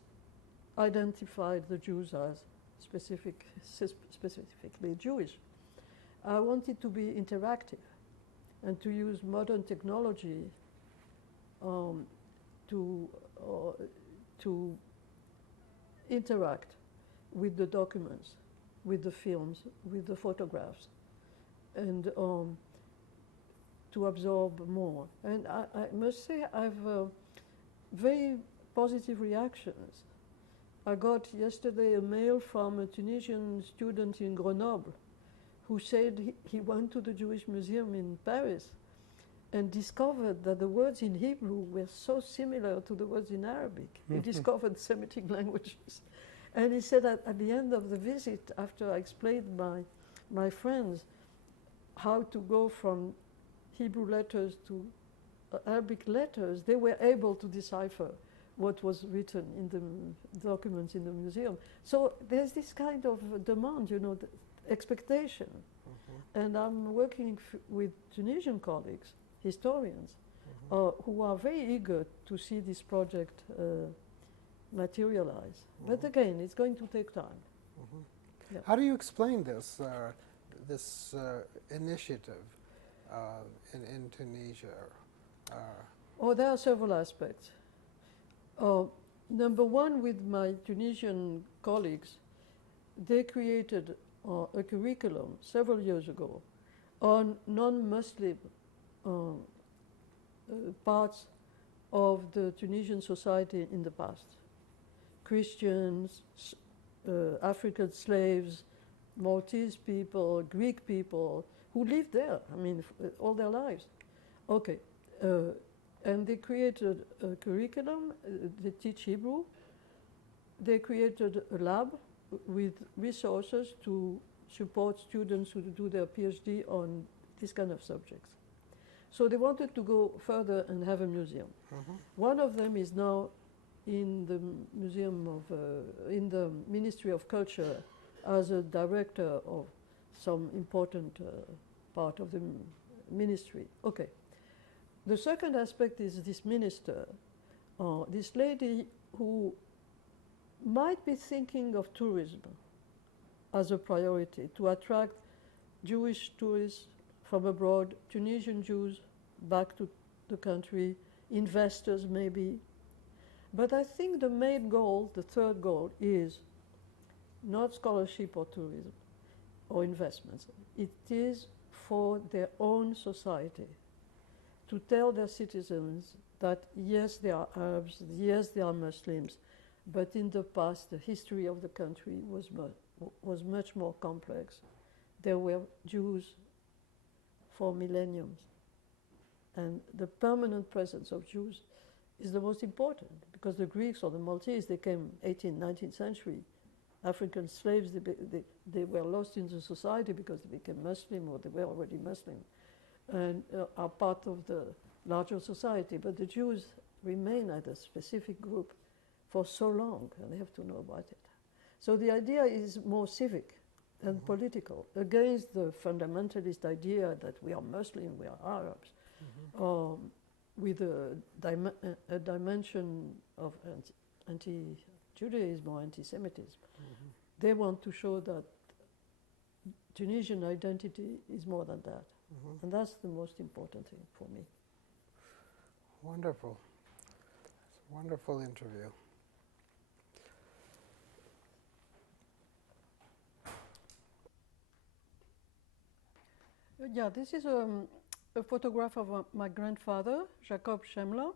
identified the Jews as specifically Jewish. I wanted to be interactive and to use modern technology to interact with the documents, with the films, with the photographs, and to absorb more. And I must say I've very positive reactions. I got yesterday a mail from a Tunisian student in Grenoble who said he went to the Jewish Museum in Paris and discovered that the words in Hebrew were so similar to the words in Arabic. He discovered Semitic languages. And he said that at the end of the visit, after I explained my friends how to go from Hebrew letters to Arabic letters, they were able to decipher what was written in the documents in the museum. So there's this kind of demand, expectation. And I'm working with Tunisian colleagues, historians, who are very eager to see this project materialize. But again, it's going to take time. Yeah. How do you explain this initiative in Tunisia? There are several aspects. Number one, with my Tunisian colleagues, they created a curriculum several years ago on non-Muslim parts of the Tunisian society in the past. Christians, African slaves, Maltese people, Greek people who lived there, all their lives. Okay. And they created a curriculum, they teach Hebrew. They created a lab with resources to support students who do their PhD on this kind of subjects. So they wanted to go further and have a museum. One of them is now in the in the Ministry of Culture as a director of some important part of the ministry. Okay. The second aspect is this minister, this lady who might be thinking of tourism as a priority to attract Jewish tourists from abroad, Tunisian Jews back to the country, investors maybe. But I think the main goal, the third goal, is not scholarship or tourism or investments. It is for their own society to tell their citizens that yes, there are Arabs, yes, there are Muslims, but in the past, the history of the country was much more complex. There were Jews for millenniums, and the permanent presence of Jews is the most important, because the Greeks or the Maltese, they came 18th, 19th century. African slaves, they were lost in the society because they became Muslim or they were already Muslim and are part of the larger society. But the Jews remain at a specific group for so long, and they have to know about it. So the idea is more civic and political, against the fundamentalist idea that we are Muslim, we are Arabs, with a dimension of anti-Judaism or anti-Semitism. They want to show that Tunisian identity is more than that. And that's the most important thing for me. Wonderful. It's a wonderful interview. Yeah, this is a photograph of my grandfather, Jacob Schemmler,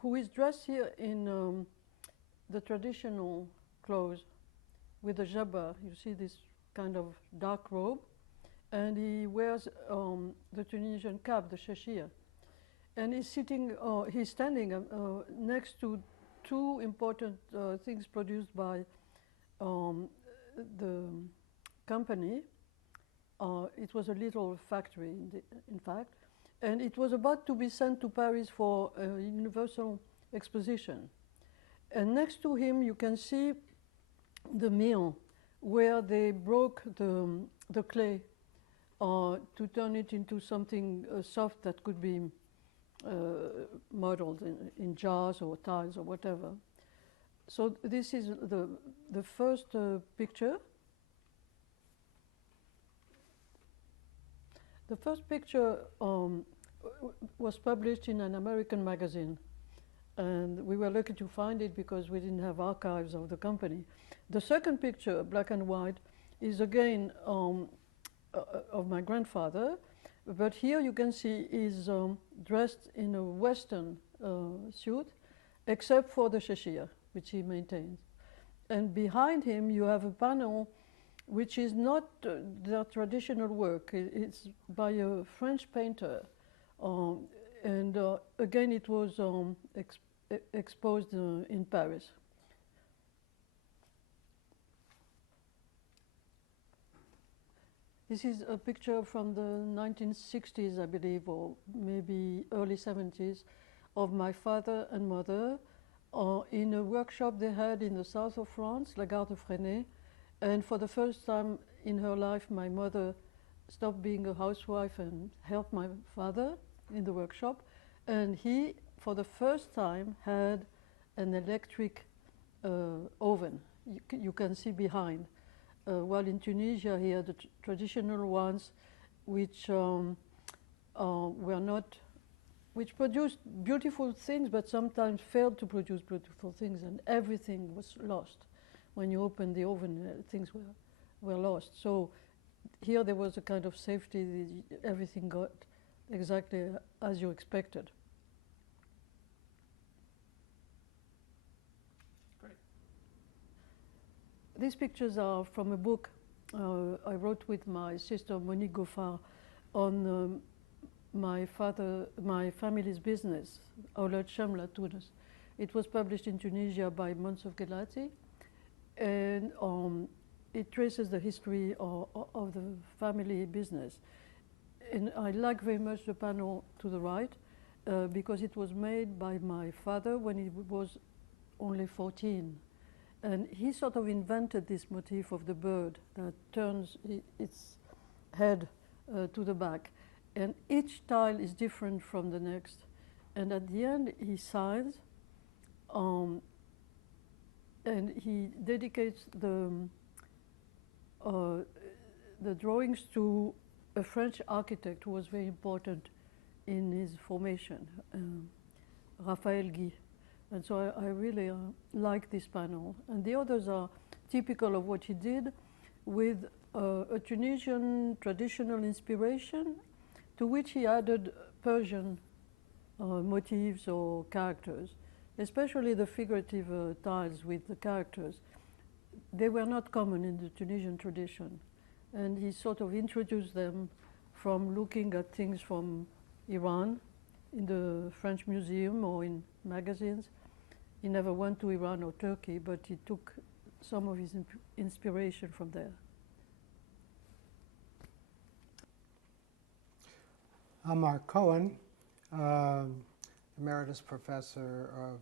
who is dressed here in the traditional clothes with the jabba. You see this kind of dark robe, and he wears the Tunisian cap, the shashir. And he's standing next to two important things produced by the company. It was a little factory, in fact, and it was about to be sent to Paris for a universal exposition. And next to him, you can see the mill where they broke the clay to turn it into something soft that could be modeled in jars or tiles or whatever. So this is the first picture. The first picture was published in an American magazine, and we were lucky to find it because we didn't have archives of the company. The second picture, black and white, is again of my grandfather, but here you can see he's dressed in a Western suit, except for the shashir, which he maintains. And behind him you have a panel which is not their traditional work. It's by a French painter. And again, it was exposed in Paris. This is a picture from the 1960s, I believe, or maybe early 70s, of my father and mother in a workshop they had in the south of France, La Gare de Fresnay. And for the first time in her life, my mother stopped being a housewife and helped my father in the workshop. And he, for the first time, had an electric oven. You can see behind. While in Tunisia here, the traditional ones, which were not, which produced beautiful things, but sometimes failed to produce beautiful things, and everything was lost. When you opened the oven, things were lost. So here there was a kind of safety. Everything got exactly as you expected. Great. These pictures are from a book I wrote with my sister Monique Goffard on my family's business, Awlad Shamla Tunis. It was published in Tunisia by Monsef Gelati. And it traces the history of the family business. And I like very much the panel to the right because it was made by my father when he was only 14. And he sort of invented this motif of the bird that turns its head to the back. And each tile is different from the next. And at the end, he signs. And he dedicates the drawings to a French architect who was very important in his formation, Raphael Guy. And so I really like this panel. And the others are typical of what he did with a Tunisian traditional inspiration to which he added Persian motifs or characters, especially the figurative tiles with the characters. They were not common in the Tunisian tradition. And he sort of introduced them from looking at things from Iran in the French Museum or in magazines. He never went to Iran or Turkey, but he took some of his inspiration from there. I'm Mark Cohen, Emeritus Professor of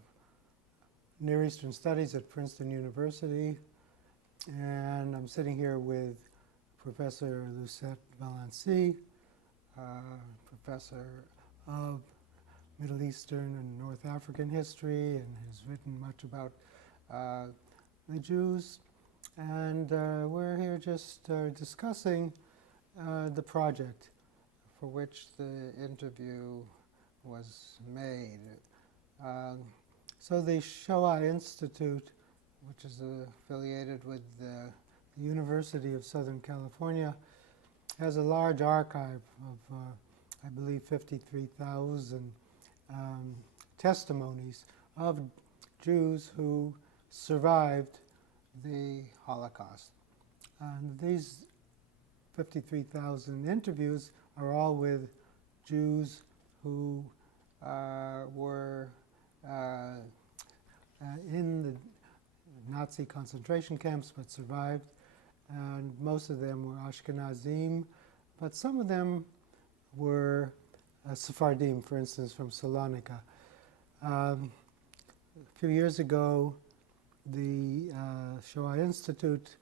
Near Eastern Studies at Princeton University, and I'm sitting here with Professor Lucette Valency, Professor of Middle Eastern and North African history, and has written much about the Jews. And we're here just discussing the project for which the interview was made. So the Shoah Institute, which is affiliated with the University of Southern California, has a large archive of, I believe, 53,000 testimonies of Jews who survived the Holocaust. And these 53,000 interviews are all with Jews who were in the Nazi concentration camps but survived, and most of them were Ashkenazim, but some of them were Sephardim, for instance, from Salonika. A few years ago, the Shoah Institute,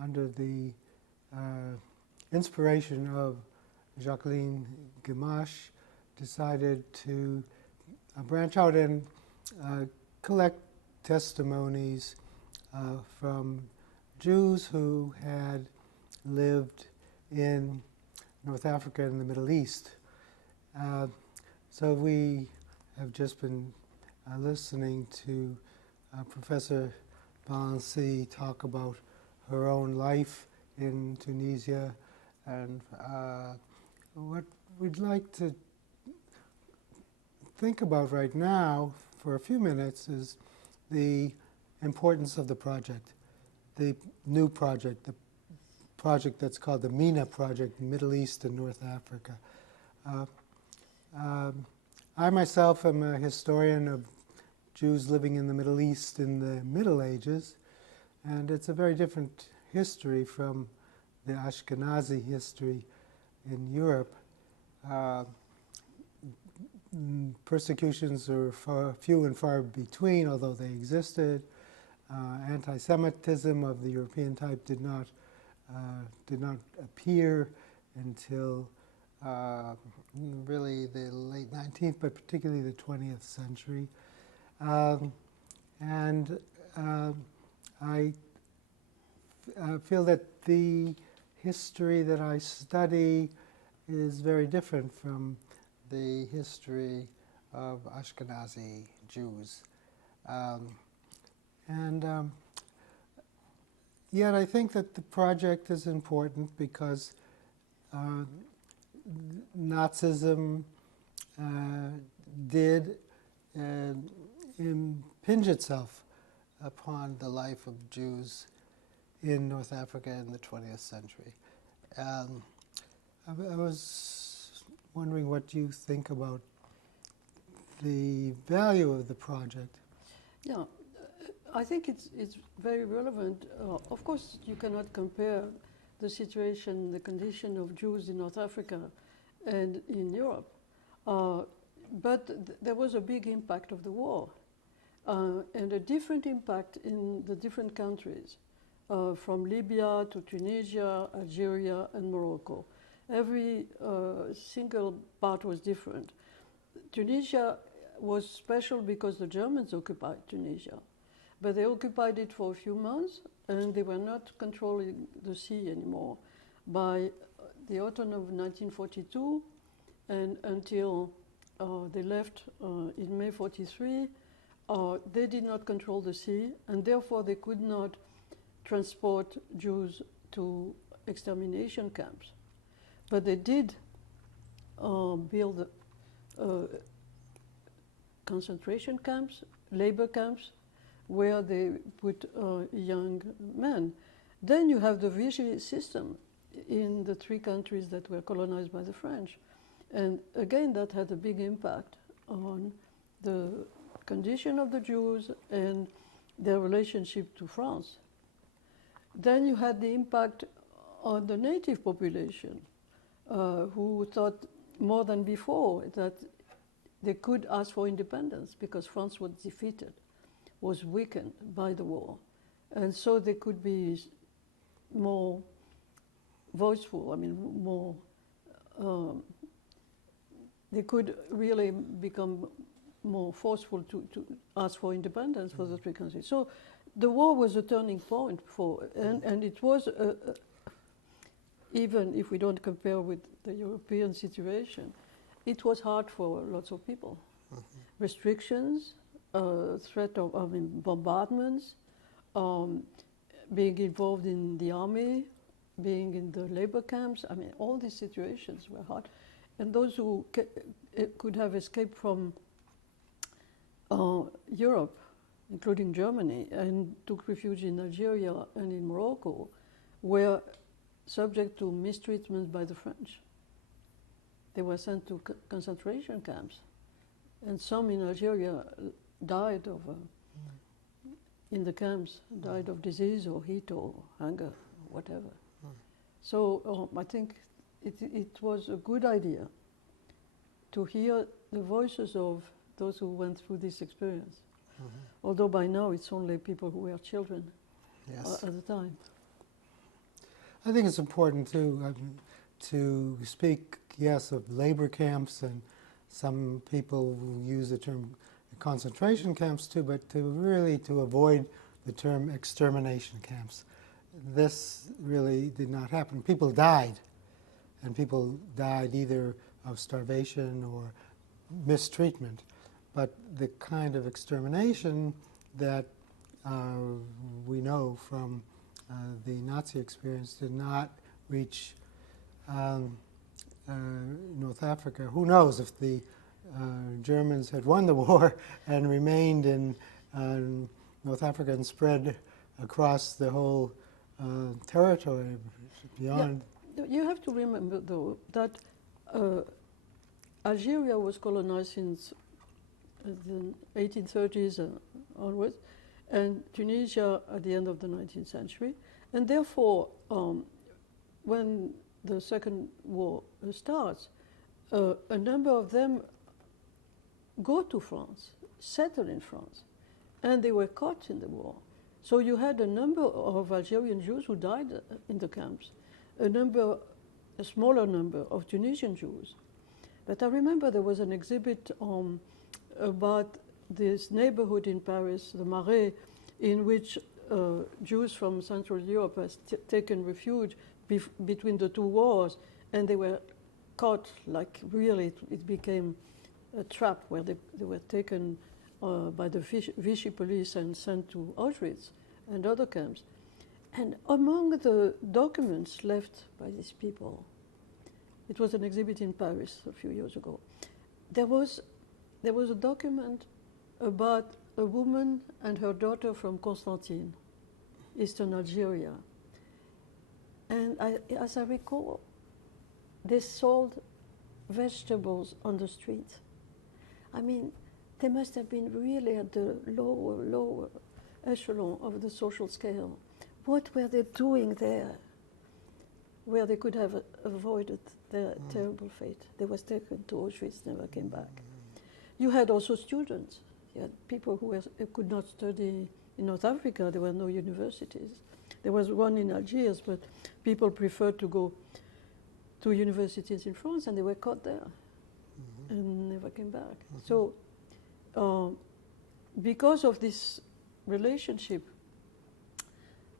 under the inspiration of Jacqueline Gamache, decided to branch out and collect testimonies from Jews who had lived in North Africa and the Middle East. So we have just been listening to Professor Valency talk about her own life in Tunisia, and what we'd like to think about right now for a few minutes is the importance of the project, the new project, the project that's called the MENA Project, Middle East and North Africa. I myself am a historian of Jews living in the Middle East in the Middle Ages, and it's a very different history from the Ashkenazi history in Europe. Persecutions are few and far between, although they existed. Anti-Semitism of the European type did not appear until really the late 19th, but particularly the 20th century. I feel that the history that I study is very different from the history of Ashkenazi Jews. Yet I think that the project is important because Nazism did impinge itself upon the life of Jews in North Africa in the 20th century. I was wondering what you think about the value of the project. Yeah, I think it's very relevant. Of course, you cannot compare the situation, the condition of Jews in North Africa and in Europe. But there was a big impact of the war and a different impact in the different countries, from Libya to Tunisia, Algeria, and Morocco. Every single part was different. Tunisia was special because the Germans occupied Tunisia, but they occupied it for a few months and they were not controlling the sea anymore. By the autumn of 1942 and until they left in May 43, they did not control the sea, and therefore they could not transport Jews to extermination camps. But they did build concentration camps, labor camps, where they put young men. Then you have the Vichy system in the 3 countries that were colonized by the French. And again, that had a big impact on the condition of the Jews and their relationship to France. Then you had the impact on the native population, who thought more than before that they could ask for independence because France was defeated, was weakened by the war. And so they could be more voiceful, I mean, more, they could really become more forceful to ask for independence for the 3 countries. So the war was a turning point for, and it was, even if we don't compare with the European situation, it was hard for lots of people. Restrictions, threat of, bombardments, being involved in the army, being in the labor camps. I mean, all these situations were hard. And those who could have escaped from Europe, including Germany, and took refuge in Algeria and in Morocco, were subject to mistreatment by the French. They were sent to concentration camps, and some in Algeria died of, in the camps, died of disease or heat or hunger, whatever. So I think it was a good idea to hear the voices of those who went through this experience. Although by now it's only people who were children Yes. at the time. I think it's important to speak, yes, of labor camps, and some people use the term concentration camps too, but to avoid the term extermination camps. This really did not happen. People died, and people died either of starvation or mistreatment. But the kind of extermination that we know from the Nazi experience did not reach North Africa. Who knows if the Germans had won the war and remained in North Africa and spread across the whole territory beyond. Yeah. You have to remember, though, that Algeria was colonized since the 1830s onwards, and Tunisia at the end of the 19th century. And therefore, when the Second War starts, a number of them go to France, settle in France, and they were caught in the war. So you had a number of Algerian Jews who died in the camps, a smaller number of Tunisian Jews. But I remember there was an exhibit about this neighborhood in Paris, the Marais, in which Jews from Central Europe had taken refuge between the 2 wars, and they were caught, like really it became a trap where they were taken by the Vichy police and sent to Auschwitz and other camps. And among the documents left by these people, it was an exhibit in Paris a few years ago, there was a document about a woman and her daughter from Constantine, eastern Algeria. And as I recall, they sold vegetables on the street. I mean, they must have been really at the lower echelon of the social scale. What were they doing there where they could have avoided their terrible fate? They was taken to Auschwitz, never came back. You had also students. You had people who could not study in North Africa. There were no universities. There was one in Algiers, but people preferred to go to universities in France, and they were caught there and never came back. So because of this relationship,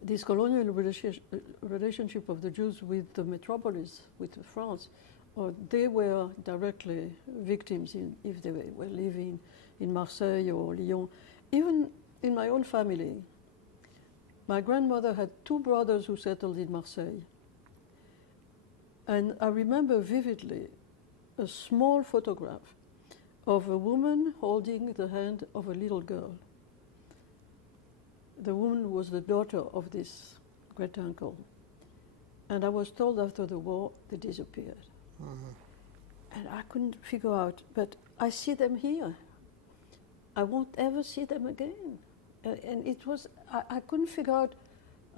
this colonial relationship of the Jews with the metropolis, with France, they were directly victims if they were living in Marseille or Lyon. Even in my own family, my grandmother had two brothers who settled in Marseille. And I remember vividly a small photograph of a woman holding the hand of a little girl. The woman was the daughter of this great uncle. And I was told after the war they disappeared. And I couldn't figure out, but I see them here. I won't ever see them again. And it was, I couldn't figure out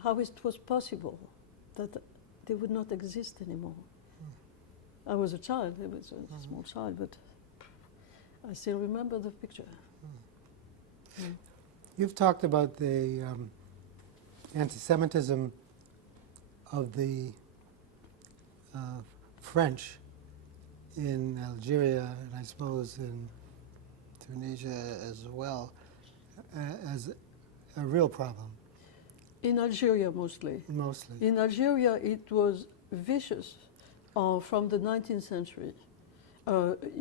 how it was possible that they would not exist anymore. I was a child, I was a small child, but I still remember the picture. You've talked about the anti-Semitism of the French in Algeria, and I suppose in Tunisia as well, as a real problem. In Algeria mostly. Mostly. In Algeria it was vicious from the 19th century,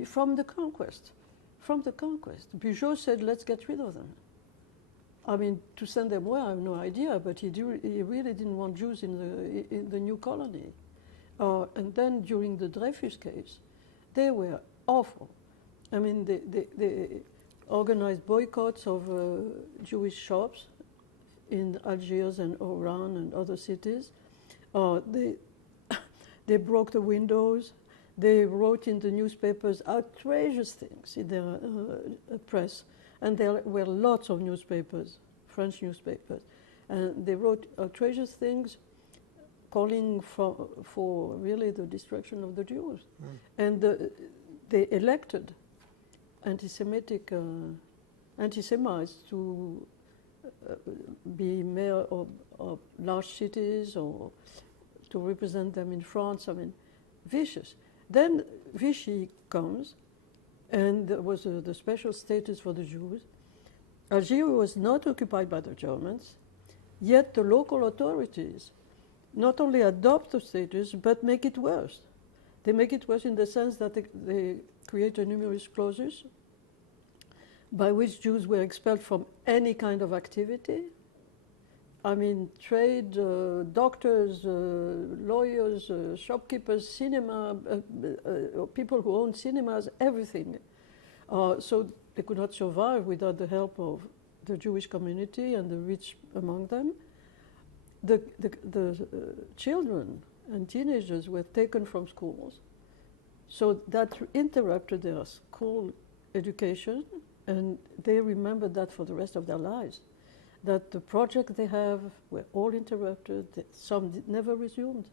from the conquest. From the conquest. Bugeaud said, let's get rid of them. I mean, to send them where, I have no idea, but he really didn't want Jews in the new colony. And then during the Dreyfus case, they were awful. I mean, they organized boycotts of Jewish shops in Algiers and Oran and other cities. They broke the windows. They wrote in the newspapers outrageous things in their press. And there were lots of newspapers, French newspapers. And they wrote outrageous things calling for really the destruction of the Jews. And they elected anti-Semitic anti-Semites to be mayor of large cities or to represent them in France. I mean, vicious. Then Vichy comes, and there was the special status for the Jews. Algeria was not occupied by the Germans, yet the local authorities not only adopt the status, but make it worse. They make it worse in the sense that they create a numerous clauses by which Jews were expelled from any kind of activity. I mean, trade, doctors, lawyers, shopkeepers, cinema, people who own cinemas, everything. So they could not survive without the help of the Jewish community and the rich among them. The children and teenagers were taken from schools. So that interrupted their school education, and they remembered that for the rest of their lives. That the projects they have were all interrupted. Some never resumed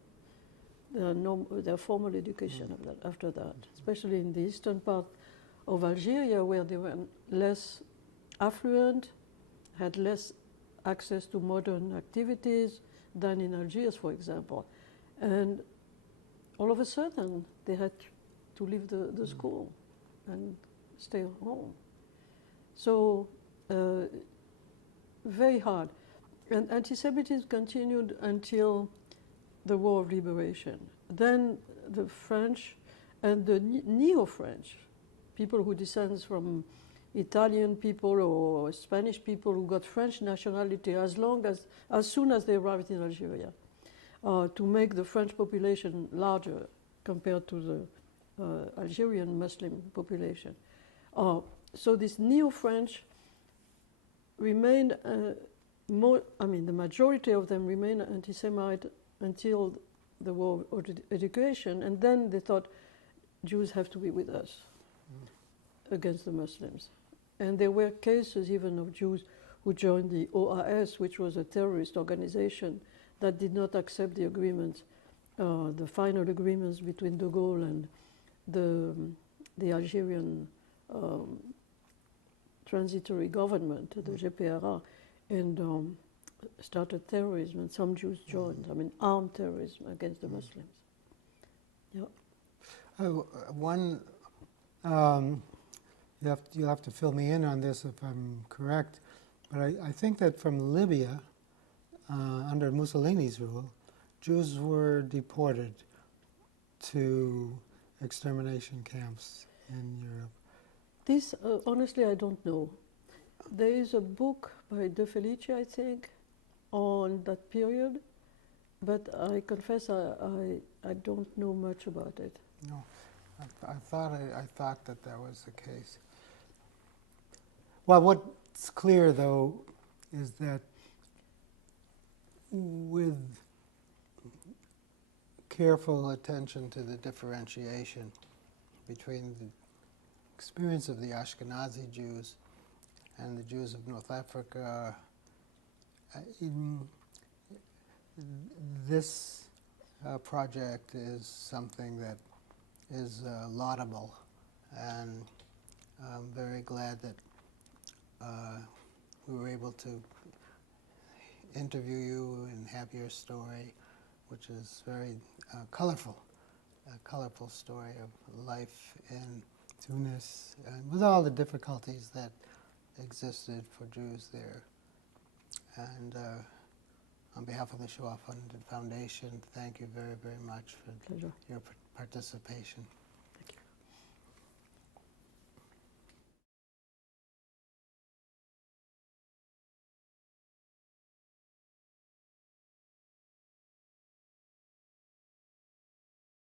their formal education after that, especially in the eastern part of Algeria, where they were less affluent, had less access to modern activities than in Algiers, for example. And all of a sudden, they had to leave the school and stay home. So, very hard. And anti-Semitism continued until the War of Liberation. Then the French and the neo-French, people who descend from Italian people or Spanish people who got French nationality as soon as they arrived in Algeria, to make the French population larger compared to the Algerian Muslim population. So this neo-French remained the majority of them remained anti-Semite until the War of Education, and then they thought Jews have to be with us against the Muslims. And there were cases even of Jews who joined the OAS, which was a terrorist organization that did not accept the agreements, the final agreements between de Gaulle and the Algerian transitory government, the GPRA, and started terrorism, and some Jews joined, armed terrorism against the Muslims. Yeah. One, you'll have to fill me in on this if I'm correct, but I think that from Libya, under Mussolini's rule, Jews were deported to extermination camps in Europe. This, honestly, I don't know. There is a book by De Felice, I think, on that period, but I confess I don't know much about it. No, I thought that that was the case. Well, what's clear though is that with careful attention to the differentiation between the experience of the Ashkenazi Jews and the Jews of North Africa, this project is something that is laudable, and I'm very glad that we were able to interview you and have your story, which is very colorful, a colorful story of life in Tunis, and with all the difficulties that existed for Jews there. And on behalf of the Shoah Funded Foundation, thank you very, very much for Pleasure. your participation.